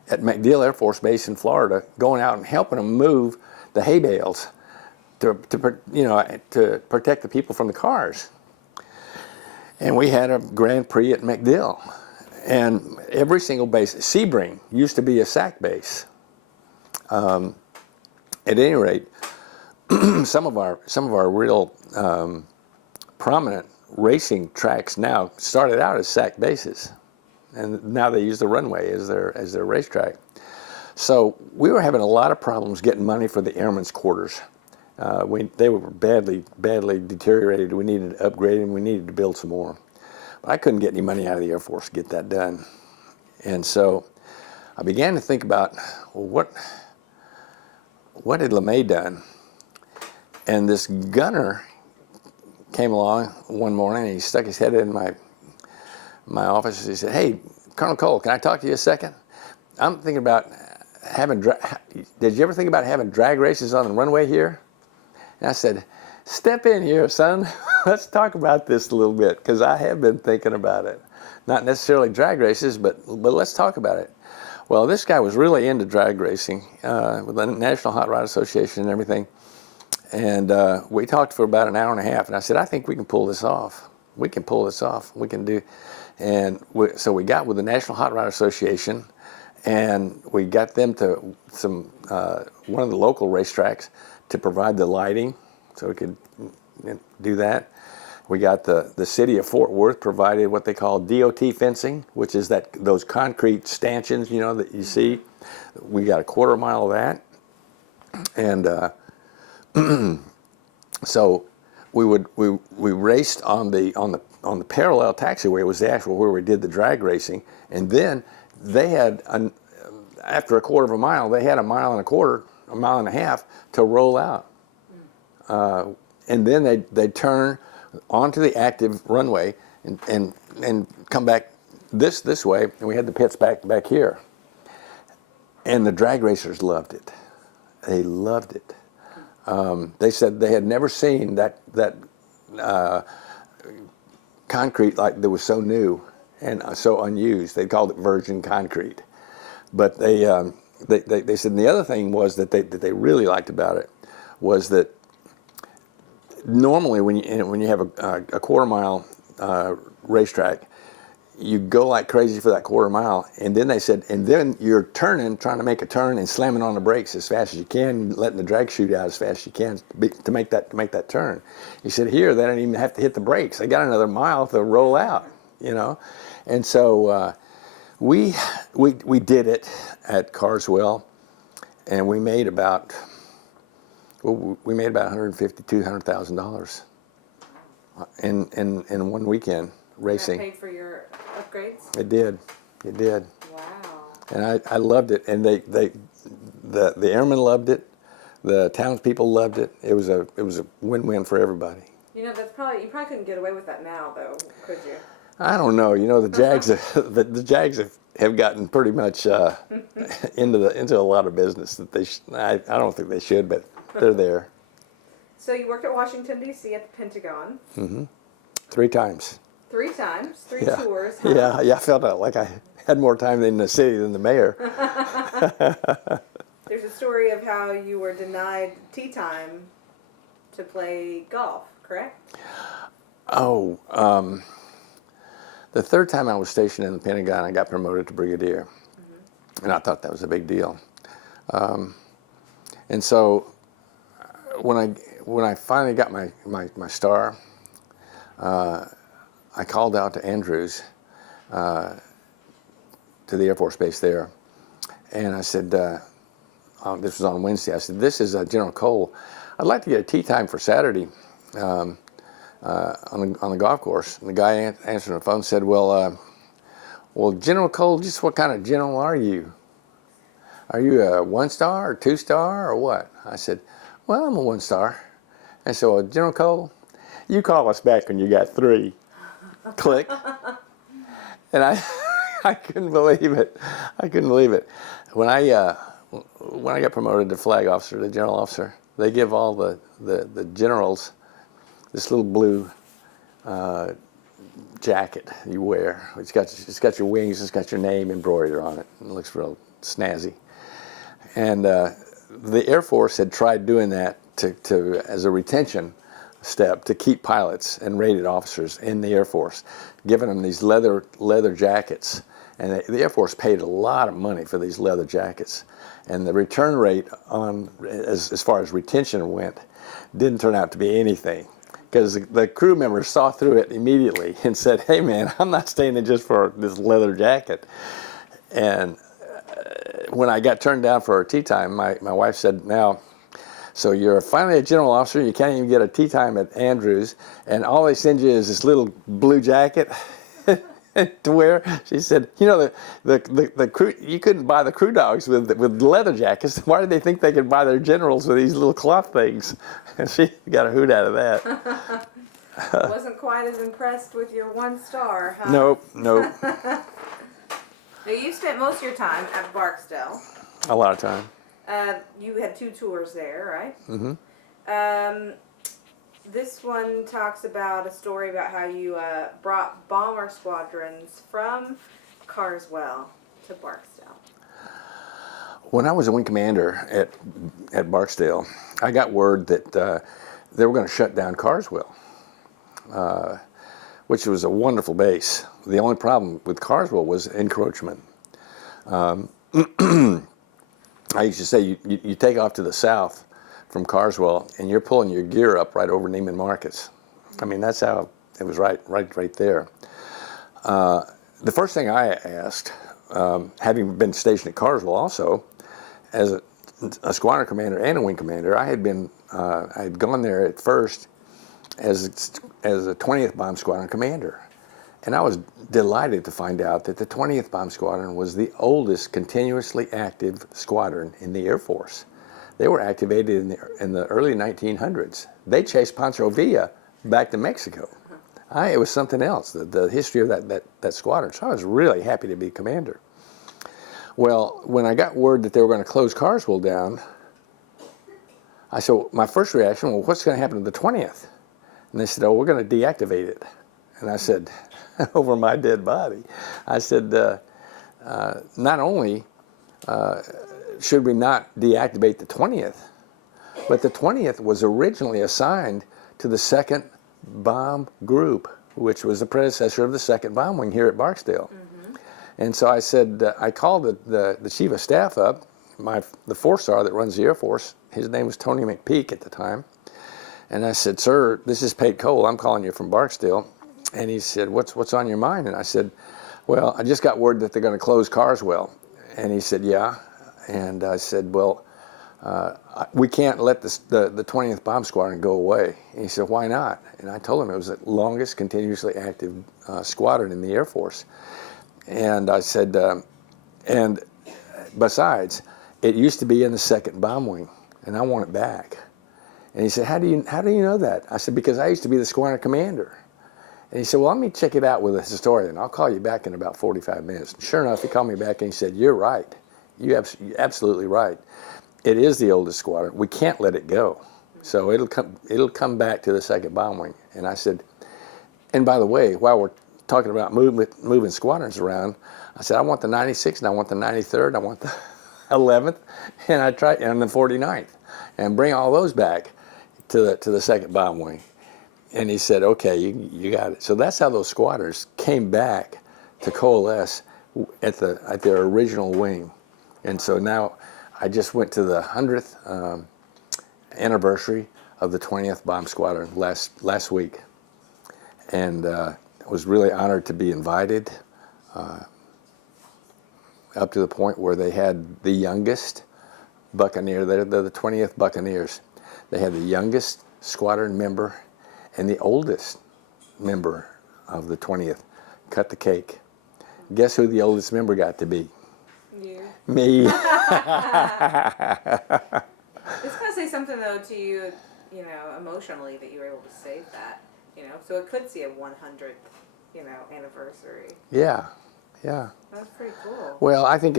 at MacDill Air Force Base in Florida going out and helping them move the hay bales to protect the people from the cars. And we had a Grand Prix at MacDill. And every single base, Sebring used to be a SAC base. At any rate, some of our real prominent racing tracks now started out as SAC bases, and now they use the runway as their racetrack. So we were having a lot of problems getting money for the airmen's quarters. They were badly deteriorated. We needed to upgrade them. We needed to build some more. But I couldn't get any money out of the Air Force to get that done. And so I began to think about, well, what had LeMay done? And this gunner came along one morning, and he stuck his head in my office, and he said, hey, Colonel Cole, can I talk to you a second? I'm thinking about did you ever think about having drag races on the runway here? And I said, step in here, son. Let's talk about this a little bit, because I have been thinking about it. Not necessarily drag races, but let's talk about it. Well, this guy was really into drag racing with the National Hot Rod Association and everything. And we talked for about an hour and a half, and I said, I think we can pull this off. We can pull this off. We can do. And so we got with the National Hot Rod Association, and we got them to one of the local racetracks to provide the lighting, so we could do that. We got the city of Fort Worth provided what they call DOT fencing, which is those concrete stanchions, you know, that you see. We got a 1/4 mile of that, and so we raced on the parallel taxiway. It was the actual where we did the drag racing, and then they had after a 1/4 mile, they had 1.25 miles, 1.5 miles to roll out, and then they turn onto the active runway and come back this way, and we had the pits back here, and the drag racers loved it. They loved it. They said they had never seen that concrete like that was so new and so unused. They called it virgin concrete. But they said, and the other thing was that they really liked about it was that normally when you have a 1/4 mile racetrack, you go like crazy for that 1/4 mile, and then they said, and then you're trying to make a turn and slamming on the brakes as fast as you can, letting the drag shoot out as fast as you can to make that turn. He said here they don't even have to hit the brakes; they got another mile to roll out, you know, and so we did it at Carswell, and we made about $150,000-$200,000 in one weekend racing. That paid for your upgrades? It did. Wow. And I loved it, and the airmen loved it, the townspeople loved it. It was a win-win for everybody. You know, you probably couldn't get away with that now, though, could you? I don't know. You know, the Jags the Jags have gotten pretty much into a lot of business that I don't think they should, but they're there. So you worked at Washington, D.C. at the Pentagon. Mm-hmm. 3 times. 3 times? 3 Yeah. tours? Huh? Yeah. I felt like I had more time in the city than the mayor. There's a story of how you were denied tee time to play golf, correct? Oh, the 3rd time I was stationed in the Pentagon, I got promoted to brigadier, and I thought that was a big deal. And so when I finally got my star, I called out to Andrews, to the Air Force Base there, and I said, this was on Wednesday, I said, this is General Cole. I'd like to get a tee time for Saturday on the golf course. And the guy answering the phone and said, well, General Cole, just what kind of general are you? Are you a 1-star or 2-star or what? I said, well, I'm a 1-star. And so, General Cole, you call us back when you got 3. Click. And I couldn't believe it. When I got promoted to flag officer, to general officer, they give all the generals this little blue jacket you wear. It's got your wings, it's got your name embroidered on it. It looks real snazzy. And the Air Force had tried doing that to as a retention step to keep pilots and rated officers in the Air Force, giving them these leather jackets. And the Air Force paid a lot of money for these leather jackets. And the return rate on, as far as retention went, didn't turn out to be anything. Because the crew members saw through it immediately and said, hey man, I'm not staying in just for this leather jacket. And when I got turned down for a tea time, my wife said, now, so you're finally a general officer, you can't even get a tea time at Andrews, and all they send you is this little blue jacket to wear. She said, you know, the crew, you couldn't buy the crew dogs with leather jackets. Why did they think they could buy their generals with these little cloth things? And she got a hoot out of that. Wasn't quite as impressed with your 1-star, huh? Nope. So you spent most of your time at Barksdale. A lot of time. You had 2 tours there, right? Mm-hmm. This one talks about a story about how you brought bomber squadrons from Carswell to Barksdale. When I was a wing commander at Barksdale, I got word that they were going to shut down Carswell, which was a wonderful base. The only problem with Carswell was encroachment. I used to say you take off to the south from Carswell and you're pulling your gear up right over Neiman Marcus. I mean, that's how It was right there. The first thing I asked, having been stationed at Carswell also, as a squadron commander and a wing commander, I had gone there at first as a 20th Bomb Squadron commander. And I was delighted to find out that the 20th Bomb Squadron was the oldest continuously active squadron in the Air Force. They were activated in the early 1900s. They chased Pancho Villa back to Mexico. It was something else, the history of that squadron. So I was really happy to be commander. Well, when I got word that they were going to close Carswell down, I said, my first reaction, well, what's going to happen to the 20th? And they said, oh, we're going to deactivate it. And I said, over my dead body. I said, not only should we not deactivate the 20th, but the 20th was originally assigned to the 2nd Bomb Group, which was the predecessor of the 2nd Bomb Wing here at Barksdale. Mm-hmm. And so I said, I called the Chief of Staff up, the 4-star that runs the Air Force. His name was Tony McPeak at the time. And I said, sir, this is Peyt Cole. I'm calling you from Barksdale. And he said, what's on your mind? And I said, well, I just got word that they're going to close Carswell. And he said, yeah. And I said, well, we can't let the 20th Bomb Squadron go away. And he said, why not? And I told him it was the longest continuously active squadron in the Air Force. And I said, and besides, it used to be in the 2nd Bomb Wing, and I want it back. And he said, how do you know that? I said, because I used to be the squadron commander. And he said, well, let me check it out with a historian. I'll call you back in about 45 minutes. And sure enough, he called me back and he said, you're right. You're absolutely right. It is the oldest squadron. We can't let it go. So it'll come back to the 2nd Bomb Wing. And I said, and by the way, while we're talking about moving squadrons around, I said, I want the 96th, and I want the 93rd, I want the 11th, and the 49th, and bring all those back to the 2nd Bomb Wing. And he said, okay, you got it. So that's how those squadrons came back to coalesce at their original wing. And so now I just went to the 100th anniversary of the 20th Bomb Squadron last week, and was really honored to be invited, up to the point where they had the youngest Buccaneer. They're the 20th Buccaneers. They had the youngest squadron member and the oldest member of the 20th cut the cake. Guess who the oldest member got to be? You. Me. It's going to say something, though, to you, emotionally, that you were able to save that, So it could see a 100th, anniversary. Yeah. That's pretty cool. Well, I think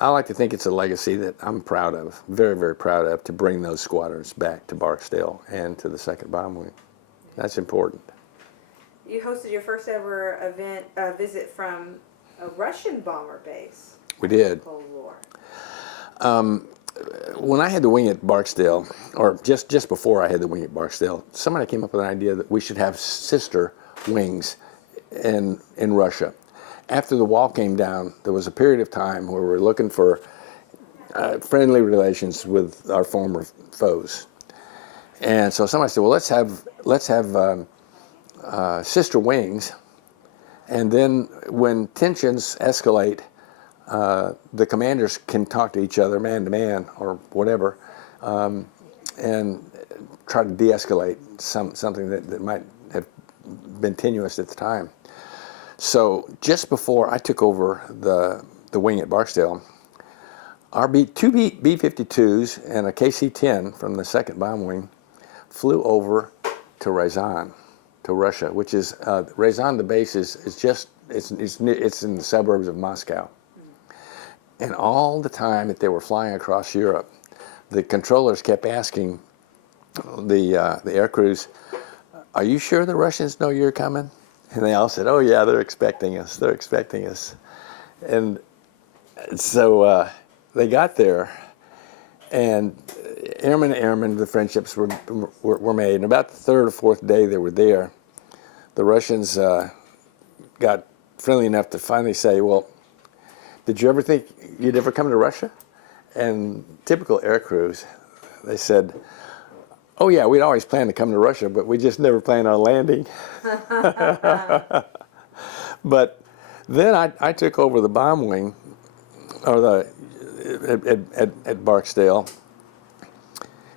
I like to think it's a legacy that I'm proud of, very, very proud of, to bring those squadrons back to Barksdale and to the 2nd Bomb Wing. That's important. You hosted your first ever visit from a Russian bomber base. We did. Cold War. When I had the wing at Barksdale, or just before I had the wing at Barksdale, somebody came up with an idea that we should have sister wings in Russia. After the wall came down, there was a period of time where we were looking for friendly relations with our former foes. And so somebody said, well, let's have sister wings, and then when tensions escalate, the commanders can talk to each other man to man or whatever, and try to de-escalate something that might have been tenuous at the time. So just before I took over the wing at Barksdale, our two B-52s and a KC-10 from the 2nd Bomb Wing flew over to Ryazan, to Russia, which is Ryazan. The base is just it's in the suburbs of Moscow. And all the time that they were flying across Europe, the controllers kept asking the air crews, "Are you sure the Russians know you're coming?" And they all said, "Oh yeah, they're expecting us. They're expecting us." And so they got there, and airman to airman, the friendships were made. And about the 3rd or 4th day they were there, the Russians got friendly enough to finally say, "Well, did you ever think you'd ever come to Russia?" And typical air crews, they said, Oh yeah, we'd always planned to come to Russia, but we just never planned on landing. But then I took over the bomb wing, or at Barksdale,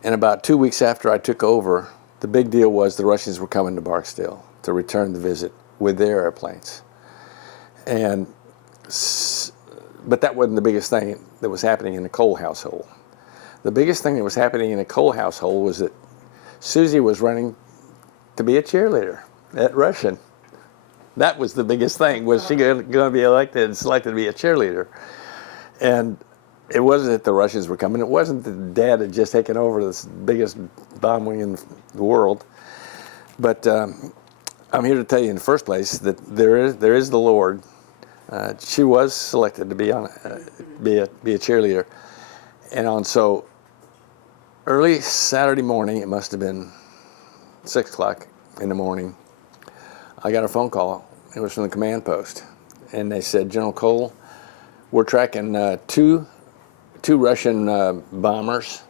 and about 2 weeks after I took over, the big deal was the Russians were coming to Barksdale to return the visit with their airplanes. But that wasn't the biggest thing that was happening in the Cole household. The biggest thing that was happening in the Cole household was that Susie was running to be a cheerleader at Russian. That was the biggest thing. Was she going to be elected and selected to be a cheerleader? And it wasn't that the Russians were coming. It wasn't that Dad had just taken over this biggest bomb wing in the world. But I'm here to tell you in the first place that there is the Lord. She was selected to be a cheerleader, and so early Saturday morning, it must have been 6 o'clock in the morning, I got a phone call. It was from the command post, and they said, General Cole, we're tracking two Russian bombers,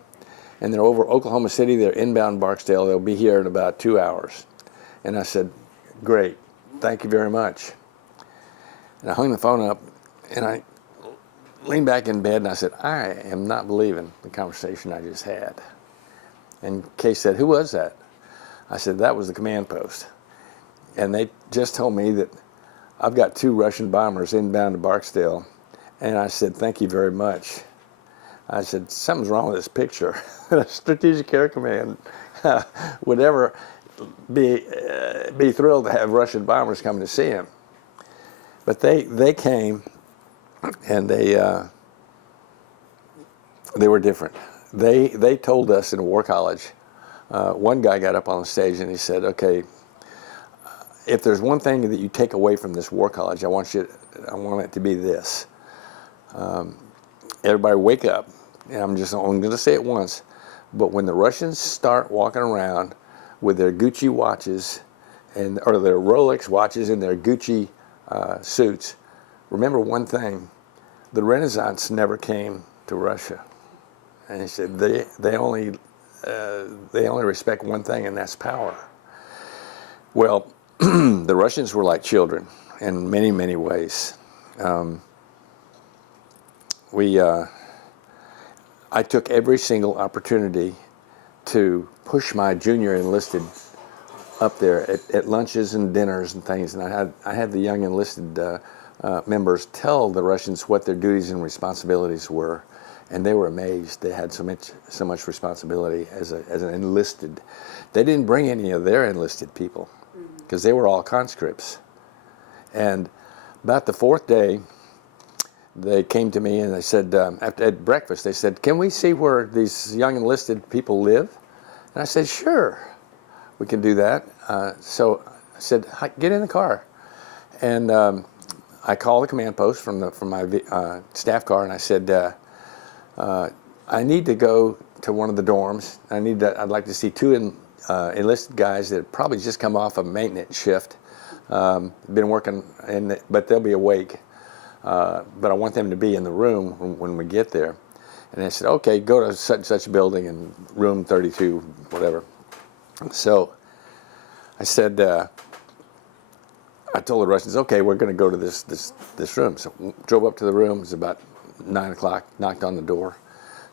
and they're over Oklahoma City. They're inbound Barksdale. They'll be here in about 2 hours. And I said, great, thank you very much. And I hung the phone up, and I leaned back in bed, and I said, I am not believing the conversation I just had. And Kay said, who was that? I said, that was the command post. And they just told me that I've got 2 Russian bombers inbound to Barksdale. And I said, thank you very much. I said, something's wrong with this picture. Strategic Air Command would ever be thrilled to have Russian bombers coming to see him. But they came, and they were different. They told us in War College, one guy got up on the stage and he said, okay, if there's one thing that you take away from this War College, I want it to be this. Everybody wake up. And I'm going to say it once, but when the Russians start walking around with their Gucci watches or their Rolex watches and their Gucci suits, remember one thing: the Renaissance never came to Russia. And he said they only respect one thing, and that's power. Well, the Russians were like children in many, many ways. I took every single opportunity to push my junior enlisted up there at lunches and dinners and things, and I had the young enlisted members tell the Russians what their duties and responsibilities were, and they were amazed. They had so much responsibility as an enlisted. They didn't bring any of their enlisted people because they were all conscripts. And about the 4th day, they came to me and they said, at breakfast, they said, can we see where these young enlisted people live? And I said, sure, we can do that. So I said, get in the car. And I called the command post from my staff car, and I said, I need to go to one of the dorms. I'd like to see 2 enlisted guys that have probably just come off a maintenance shift, been working, but they'll be awake. But I want them to be in the room when we get there. And they said, okay, go to such and such building in room 32, whatever. So I said, I told the Russians, okay, we're going to go to this room. So drove up to the room. It was about 9 o'clock, knocked on the door.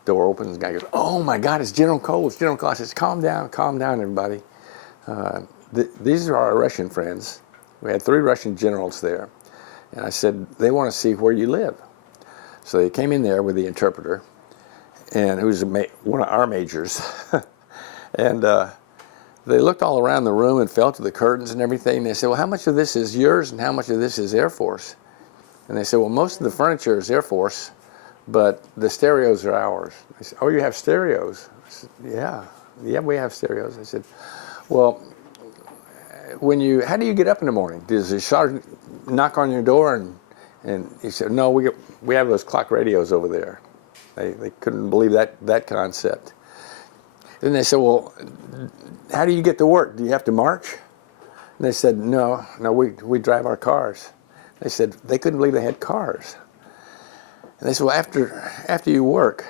Door opens, the guy goes, oh my God, it's General Cole, it's General Cole. I said, calm down, everybody. These are our Russian friends. We had 3 Russian generals there. And I said, they want to see where you live. So they came in there with the interpreter, and who's one of our majors. And they looked all around the room and felt to the curtains and everything. They said, well, how much of this is yours and how much of this is Air Force? And they said, well, most of the furniture is Air Force, but the stereos are ours. I said, oh, you have stereos? I said, yeah, we have stereos. I said, well, how do you get up in the morning? Does the sergeant knock on your door? And he said, no, we have those clock radios over there. They couldn't believe that concept. Then they said, well, how do you get to work? Do you have to march? And they said, no, we drive our cars. They said they couldn't believe they had cars. And they said, well, after you work,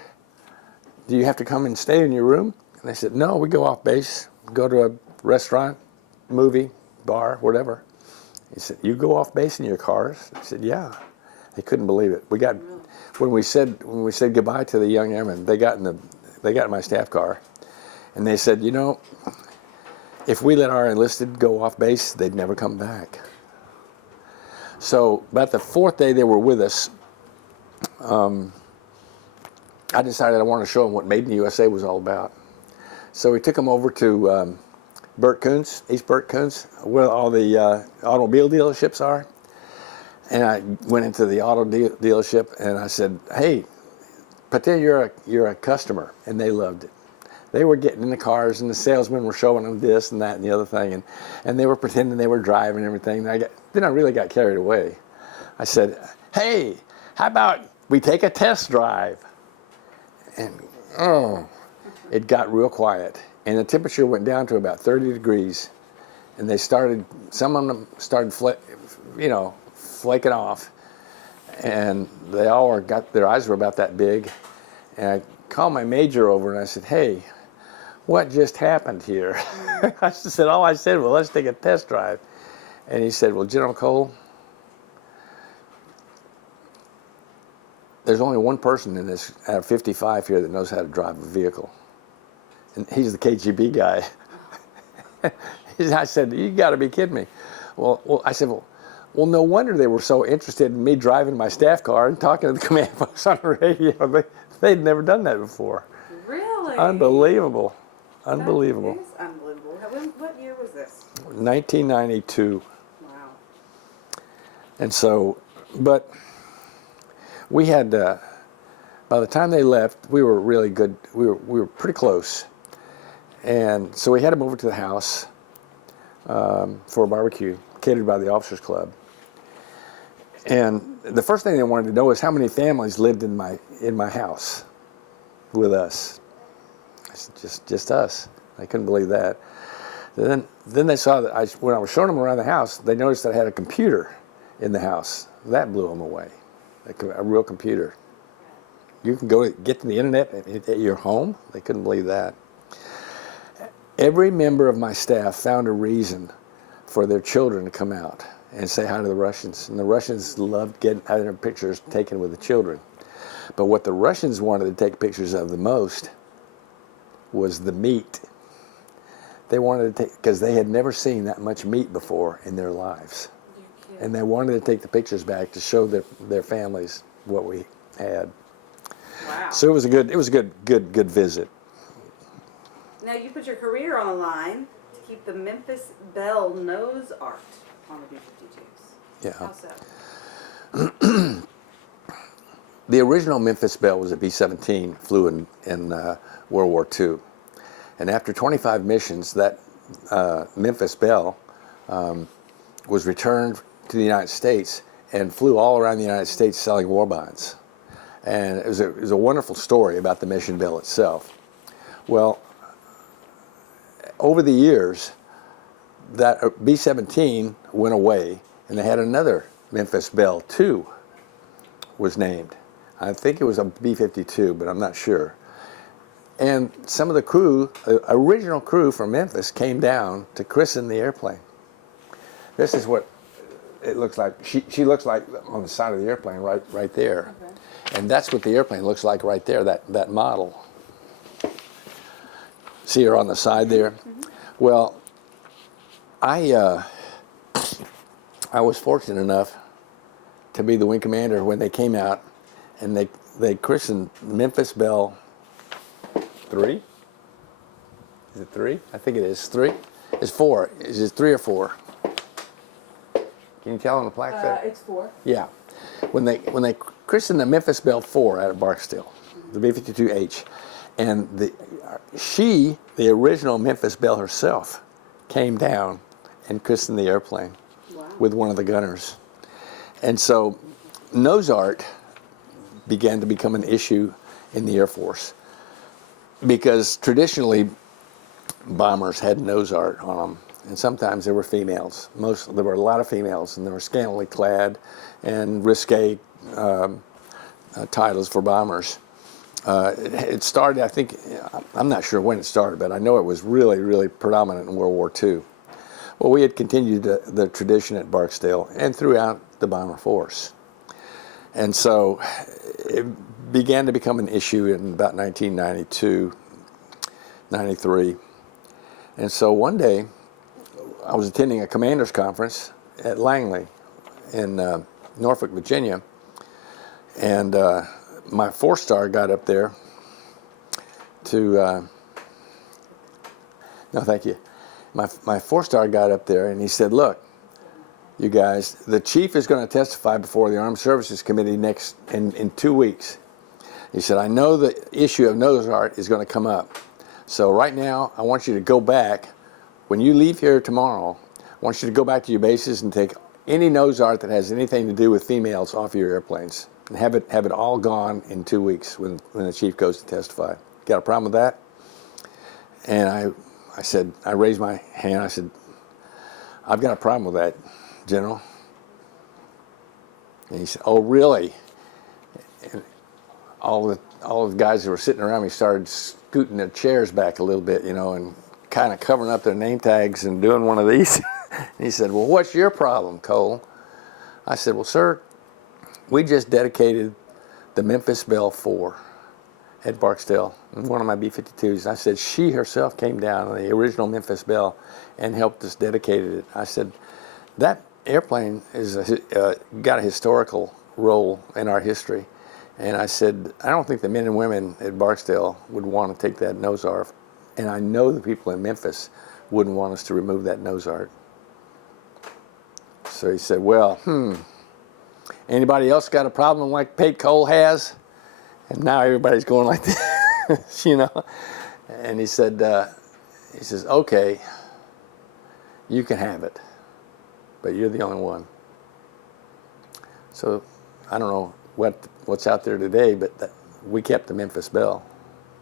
do you have to come and stay in your room? And they said, no, we go off base, go to a restaurant, movie, bar, whatever. He said, you go off base in your cars? I said, yeah. They couldn't believe it. When we said goodbye to the young airmen, they got in my staff car, and they said, you know, if we let our enlisted go off base, they'd never come back. So about the fourth day they were with us, I decided I wanted to show them what Made in the USA was all about. So we took them over to Burt Coons, East Burt Coons, where all the automobile dealerships are. And I went into the auto dealership and I said, hey, pretend you're a customer. And they loved it. They were getting in the cars and the salesmen were showing them this and that and the other thing. And they were pretending they were driving and everything. Then I really got carried away. I said, hey, how about we take a test drive? And it got real quiet. And the temperature went down to about 30 degrees. And some of them started flaking off. And they all their eyes were about that big. And I called my major over and I said, hey, what just happened here? I said, well, let's take a test drive. And he said, well, General Cole, there's only one person in this out of 55 here that knows how to drive a vehicle. And he's the KGB guy. I said, you got to be kidding me. I said, well, no wonder they were so interested in me driving my staff car and talking to the command folks on the radio. They'd never done that before. Really? Unbelievable. That is unbelievable. What year was this? 1992. Wow. And so, but we had, by the time they left, we were really good. We were pretty close. And so we had them over to the house for a barbecue, catered by the Officers Club. And the first thing they wanted to know is how many families lived in my house with us. It's just us. I couldn't believe that. Then they saw that when I was showing them around the house, they noticed that I had a computer in the house. That blew them away. A real computer. You can get to the internet at your home. They couldn't believe that. Every member of my staff found a reason for their children to come out and say hi to the Russians. And the Russians loved having their pictures taken with the children. But what the Russians wanted to take pictures of the most was the meat. They wanted to take, because they had never seen that much meat before in their lives. And they wanted to take the pictures back to show their families what we had. Wow. So it was a good visit. Now you put your career on the line to keep the Memphis Belle nose art on the B-52s. Yeah. How so? The original Memphis Belle was a B-17, flew in World War II. And after 25 missions, that Memphis Belle was returned to the United States and flew all around the United States selling war bonds. And it was a wonderful story about the mission Belle itself. Well, over the years, that B-17 went away, and they had another Memphis Belle 2 was named. I think it was a B-52, but I'm not sure. And some of the crew, original crew from Memphis, came down to christen the airplane. This is what it looks like. She looks like on the side of the airplane right there. Okay. And that's what the airplane looks like right there, that model. See her on the side there? Mm-hmm. Well, I was fortunate enough to be the wing commander when they came out, and they christened Memphis Belle 3. Is it 3? I think it is 3. It's 4. Is it 3 or 4? Can you tell on the plaque there? It's 4. Yeah. When they christened the Memphis Belle 4 out of Barksdale, the B-52H, and the original Memphis Belle herself, came down and christened the airplane. Wow. With one of the gunners. And so nose art began to become an issue in the Air Force, because traditionally bombers had nose art on them, and sometimes there were females. There were a lot of females, and they were scantily clad and risque titles for bombers. It started, I think, I'm not sure when it started, but I know it was really, really predominant in World War II. Well, we had continued the tradition at Barksdale and throughout the bomber force. And so it began to become an issue in about 1992, 93. And so one day, I was attending a commander's conference at Langley in Norfolk, Virginia, and my 4-star got up there to, no thank you, my 4-star got up there and he said, look, you guys, the chief is going to testify before the Armed Services Committee in 2 weeks. He said, I know the issue of nose art is going to come up. So right now, I want you to go back. When you leave here tomorrow, I want you to go back to your bases and take any nose art that has anything to do with females off your airplanes. And have it all gone in 2 weeks when the chief goes to testify. Got a problem with that? And I said, I raised my hand. I said, I've got a problem with that, General. And he said, oh, really? And all the guys that were sitting around me started scooting their chairs back a little bit, you know, and kind of covering up their name tags and doing one of these. And he said, well, what's your problem, Cole? I said, well, sir, we just dedicated the Memphis Belle 4 at Barksdale, one of my B-52s. I said, she herself came down, the original Memphis Belle, and helped us dedicate it. I said, that airplane is got a historical role in our history. And I said, I don't think the men and women at Barksdale would want to take that nose art. And I know the people in Memphis wouldn't want us to remove that nose art. So he said, well, anybody else got a problem like Peyt Cole has? And now everybody's going like this, you know. And he said, he says, okay, you can have it, but you're the only one. So I don't know what's out there today, but we kept the Memphis Belle.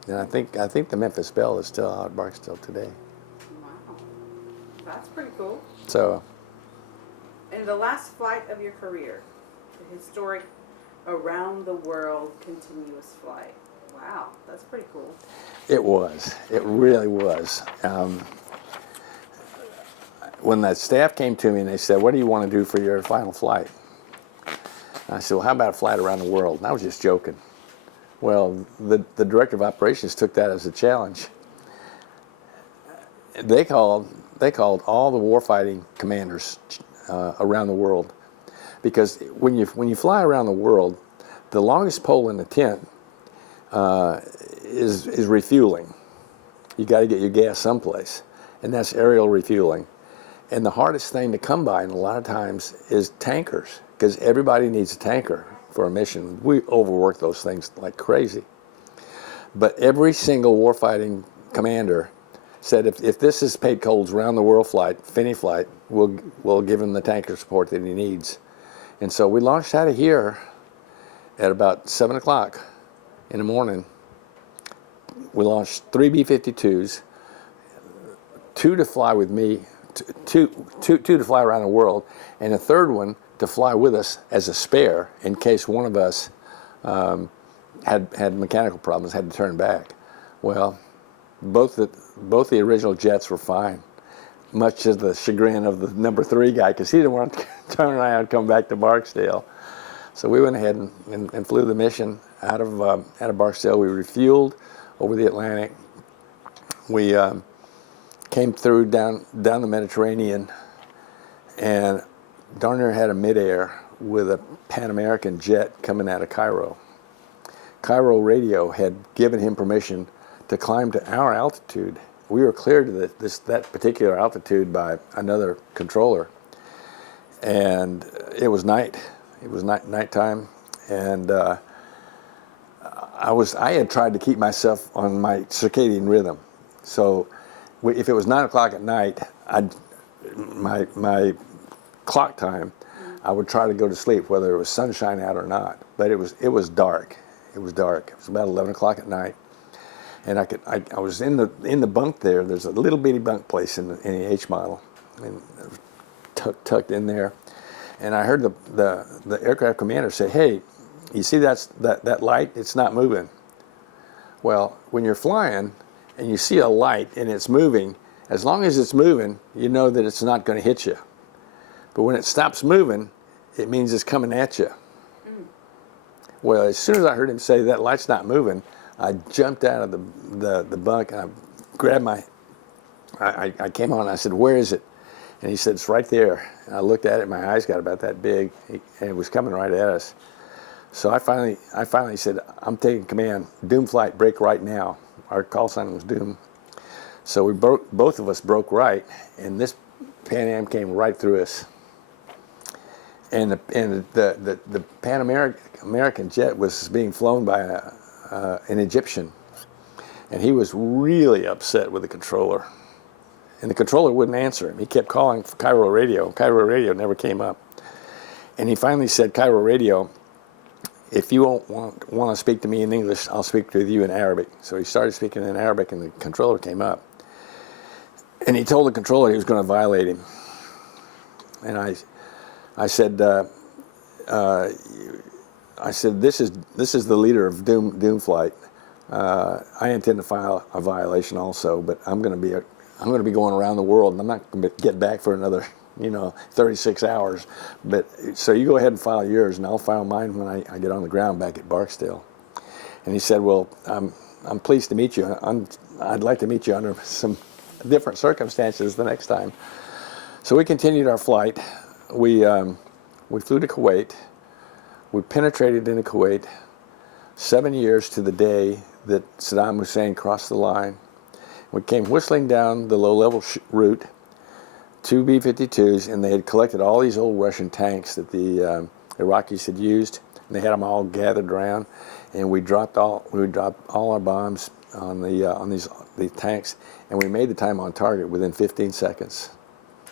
And I think the Memphis Belle is still out at Barksdale today. Wow, that's pretty cool. So, in the last flight of your career, the historic around the world continuous flight. Wow, that's pretty cool. it was. It really was. When the staff came to me and they said, what do you want to do for your final flight? I said, well, how about a flight around the world? And I was just joking. Well, the director of operations took that as a challenge. They called all the warfighting commanders around the world, because when you fly around the world, the longest pole in the tent is refueling. You got to get your gas someplace, and that's aerial refueling. And the hardest thing to come by, and a lot of times, is tankers, because everybody needs a tanker for a mission. We overwork those things like crazy. But every single warfighting commander said, if this is Peyt Cole's round-the-world flight, Finney flight, we'll give him the tanker support that he needs. And so we launched out of here at about 7 o'clock in the morning. We launched 3 B-52s, 2 to fly with me, two to fly around the world, and a third one to fly with us as a spare in case one of us had mechanical problems, had to turn back. Well, both the original jets were fine, much to the chagrin of the number 3 guy, because he didn't want to turn around and come back to Barksdale. So we went ahead and flew the mission out of Barksdale. We refueled over the Atlantic. We came through down the Mediterranean, and darn near had a midair with a Pan American jet coming out of Cairo. Cairo radio had given him permission to climb to our altitude. We were cleared to that particular altitude by another controller, and it was night. It was nighttime, and I had tried to keep myself on my circadian rhythm. So if it was 9 o'clock at night, my clock time, I would try to go to sleep whether it was sunshine out or not. But it was dark. It was dark. It was about 11 o'clock at night, and I was in the bunk there. There's a little bitty bunk place in the H model, and tucked in there. And I heard the aircraft commander say, "Hey, you see that light? It's not moving." Well, when you're flying and you see a light and it's moving, as long as it's moving, you know that it's not going to hit you. But when it stops moving, it means it's coming at you. Well, as soon as I heard him say that light's not moving, I jumped out of the bunk and I grabbed I came on and I said, where is it? And he said, it's right there. And I looked at it, my eyes got about that big, and it was coming right at us. So I finally said, I'm taking command. Doom flight, break right now. Our call sign was Doom. So we both of us broke right, and this Pan Am came right through us. And the Pan American jet was being flown by an Egyptian, and he was really upset with the controller. And the controller wouldn't answer him. He kept calling for Cairo radio. Cairo radio never came up. And he finally said, Cairo radio, if you won't want to speak to me in English, I'll speak to you in Arabic. So he started speaking in Arabic, and the controller came up. And he told the controller he was going to violate him. And I said, this is the leader of Doom flight. I intend to file a violation also, but I'm going to be going around the world, and I'm not going to get back for another, 36 hours. But so you go ahead and file yours, and I'll file mine when I get on the ground back at Barksdale. And he said, well, I'm pleased to meet you. I'd like to meet you under some different circumstances the next time. So we continued our flight. We flew to Kuwait. We penetrated into Kuwait 7 years to the day that Saddam Hussein crossed the line. We came whistling down the low-level route, 2 B-52s, and they had collected all these old Russian tanks that the Iraqis had used, and they had them all gathered around, and we dropped all our bombs on these tanks, and we made the time on target within 15 seconds.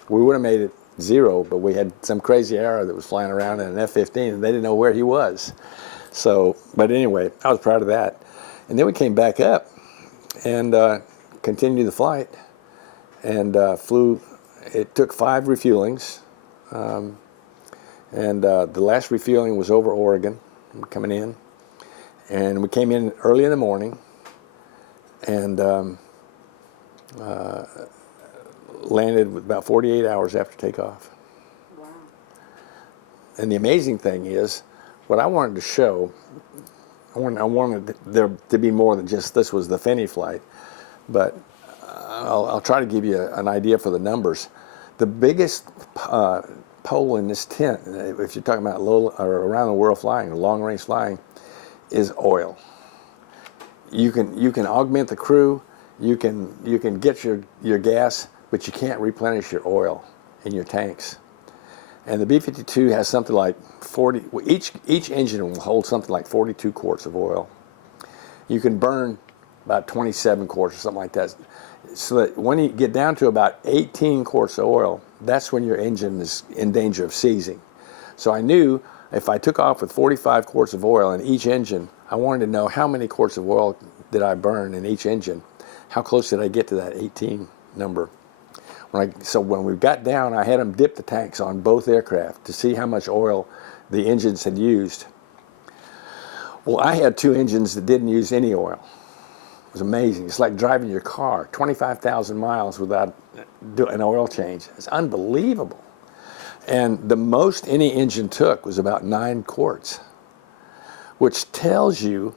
We would have made it 0, but we had some crazy arrow that was flying around in an F-15, and they didn't know where he was. So, but anyway, I was proud of that. And then we came back up and continued the flight and flew. It took 5 refuelings, and the last refueling was over Oregon, coming in. And we came in early in the morning and landed about 48 hours after takeoff. Wow. And the amazing thing is, what I wanted to show, I wanted there to be more than just this was the Finney flight, but I'll try to give you an idea for the numbers. The biggest pole in this tent, if you're talking about low or around the world flying, long range flying, is oil. You can augment the crew, you can get your gas, but you can't replenish your oil in your tanks. And the B-52 has something like 40, each engine will hold something like 42 quarts of oil. You can burn about 27 quarts or something like that. So that when you get down to about 18 quarts of oil, that's when your engine is in danger of seizing. So I knew if I took off with 45 quarts of oil in each engine, I wanted to know how many quarts of oil did I burn in each engine. How close did I get to that 18 number? So when we got down, I had them dip the tanks on both aircraft to see how much oil the engines had used. Well, I had 2 engines that didn't use any oil. It was amazing. It's like driving your car 25,000 miles without an oil change. It's unbelievable. And the most any engine took was about 9 quarts, which tells you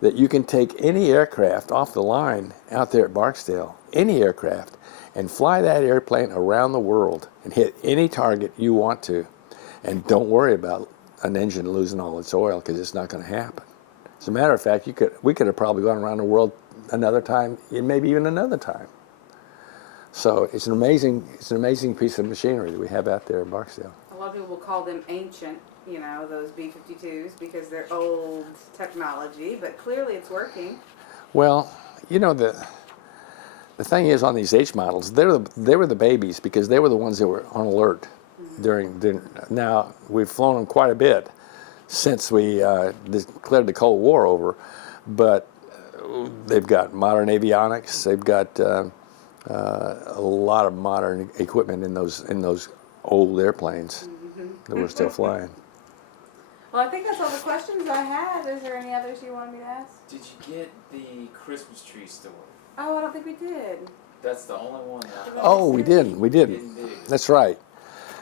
that you can take any aircraft off the line out there at Barksdale, any aircraft, and fly that airplane around the world and hit any target you want to. And don't worry about an engine losing all its oil, because it's not going to happen. As a matter of fact, we could have probably gone around the world another time, maybe even another time. So it's an amazing piece of machinery that we have out there at Barksdale. A lot of people will call them ancient, those B-52s, because they're old technology, but clearly it's working. Well, the thing is, on these H models, they were the babies, because they were the ones that were on alert during. Now we've flown them quite a bit since we declared the Cold War over, but they've got modern avionics. They've got a lot of modern equipment in those old airplanes that we're still flying. Well, I think that's all the questions I had. Is there any others you wanted me to ask? Did you get the Christmas tree store? Oh, I don't think we did. That's the only one. That Oh, we didn't. We didn't. didn't do. That's right.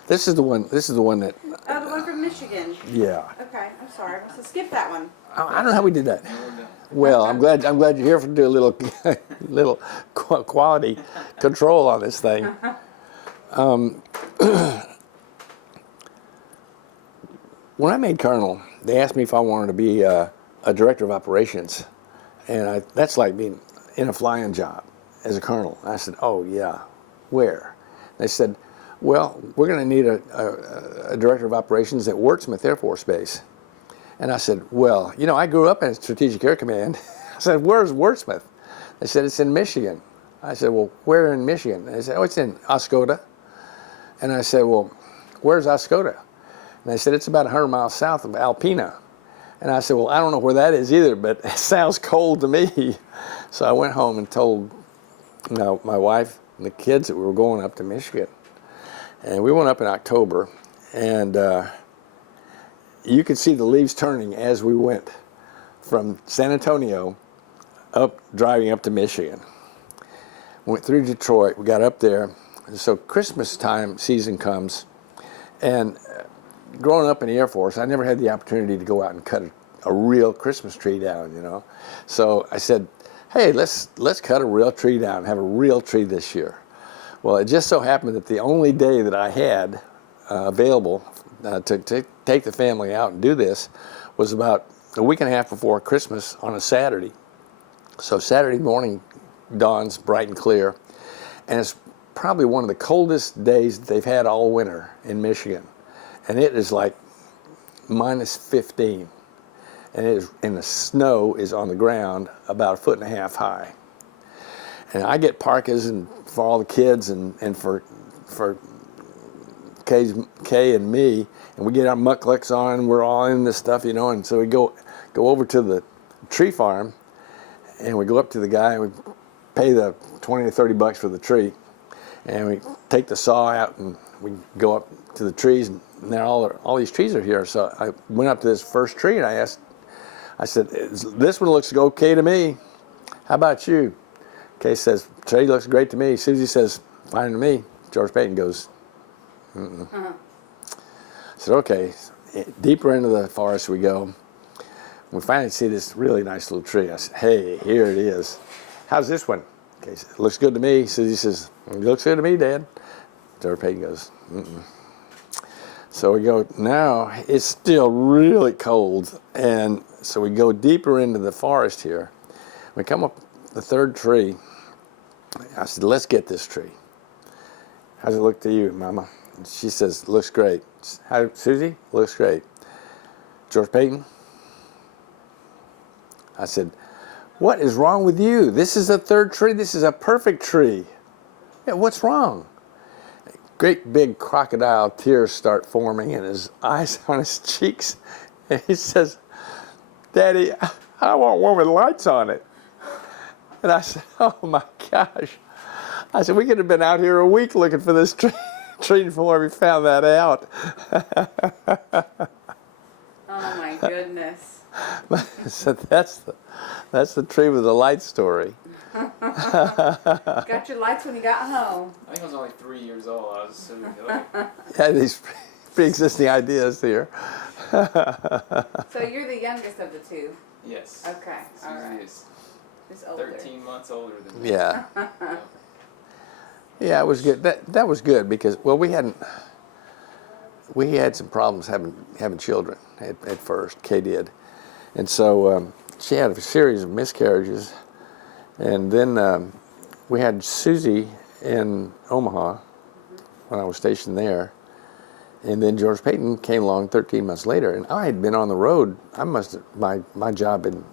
This is the one. This is the one that. Oh, the one from Michigan. Yeah. Okay, I'm sorry. I must have skipped that one. I don't know how we did that. No, we're done. Well, I'm glad you're here to do a little quality control on this thing. When I made colonel, they asked me if I wanted to be a director of operations, and that's like being in a flying job as a colonel. I said, "Oh yeah, where?" They said, "Well, we're going to need a director of operations at Wurtsmith Air Force Base." And I said, "Well, you know, I grew up in Strategic Air Command." I said, "Where's Wurtsmith?" They said, "It's in Michigan." I said, "Well, where in Michigan?" They said, "Oh, it's in Oscoda." And I said, "Well, where's Oscoda?" And they said, "It's about 100 miles south of Alpena." And I said, "Well, I don't know where that is either, but it sounds cold to me." So I went home and told my wife and the kids that we were going up to Michigan. And we went up in October, and you could see the leaves turning as we went from San Antonio driving up to Michigan. Went through Detroit, we got up there. So Christmas time season comes, and growing up in the Air Force, I never had the opportunity to go out and cut a real Christmas tree down, you know. So I said, "Hey, let's cut a real tree down, have a real tree this year." Well, it just so happened that the only day that I had available to take the family out and do this was about a week and a half before Christmas on a Saturday. So Saturday morning dawns bright and clear, and it's probably one of the coldest days that they've had all winter in Michigan. And it is like minus 15. And the snow is on the ground about 1.5 feet high. And I get parkas and for all the kids and for Kay and me, and we get our mucklucks on, and we're all in this stuff, you know, and so we go over to the tree farm, and we go up to the guy, and we pay the $20 to $30 for the tree, and we take the saw out, and we go up to the trees, and now all these trees are here. So I went up to this first tree, and I said, "This one looks okay to me. How about you?" Kay says, "Tree looks great to me." Susie says, "Fine to me." George Peyton goes, "Mm-mm." I said, "Okay." Deeper into the forest we go. We finally see this really nice little tree. I said, "Hey, here it is. How's this one?" Kay says, "Looks good to me." Susie says, "It looks good to me, Dad." George Peyton goes, "Mm-mm." So we go, now it's still really cold, and so we go deeper into the forest here. We come up the third tree. I said, "Let's get this tree. How's it look to you, Mama?" She says, "Looks great." "How, Susie?" "Looks great." "George Peyton?" I said, "What is wrong with you? This is the third tree. This is a perfect tree. Yeah, what's wrong?" Great big crocodile tears start forming in his eyes on his cheeks. And he says, "Daddy, I want one with lights on it." And I said, "Oh my gosh." I said, "We could have been out here a week looking for this tree before we found that out." Oh my goodness. So that's the tree with the light story. Got your lights when you got home. I think I was only 3 years old. I was so Had these pre-existing ideas here. So you're the youngest of the two. Yes. Okay, all Susie right. is Who's older? 13 months older than me. Yeah. Yeah, it was good. That was good because, well, we had some problems having children at first. Kay did, and so she had a series of miscarriages, and then we had Susie in Omaha when I was stationed there, and then George Peyton came along 13 months later, and I had been on the road. My job in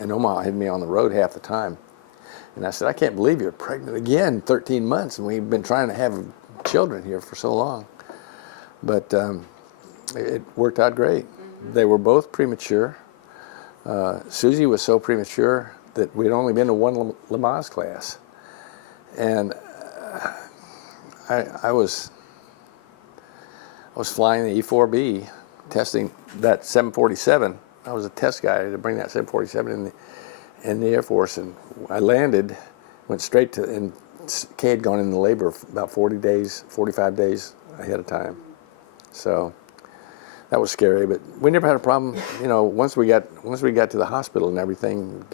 Omaha had me on the road half the time. And I said, "I can't believe you're pregnant again, 13 months, and we've been trying to have children here for so long." But it worked out great. Mm-hmm. They were both premature. Susie was so premature that we'd only been to one Lamaze class. And I was flying the E-4B testing that 747. I was a test guy to bring that 747 in the Air Force, and I landed, went straight to, and Kay had gone into labor about 40 days, 45 days ahead of time. So that was scary, but we never had a problem. You know, once we got to the hospital and everything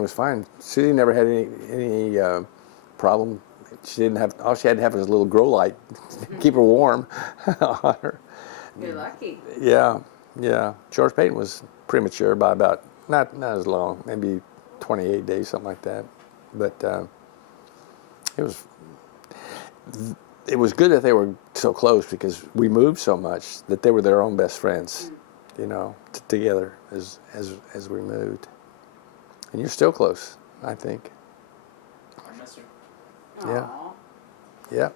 was fine. Susie never had any problem. She didn't have, all she had to have was a little grow light to keep her warm on her. You're lucky. Yeah. George Peyton was premature by about, not as long, maybe 28 days, something like that. But it was good that they were so close, because we moved so much that they were their own best friends, you know, together as we moved. And you're still close, I think. I miss her. Yeah. Aw. Yeah.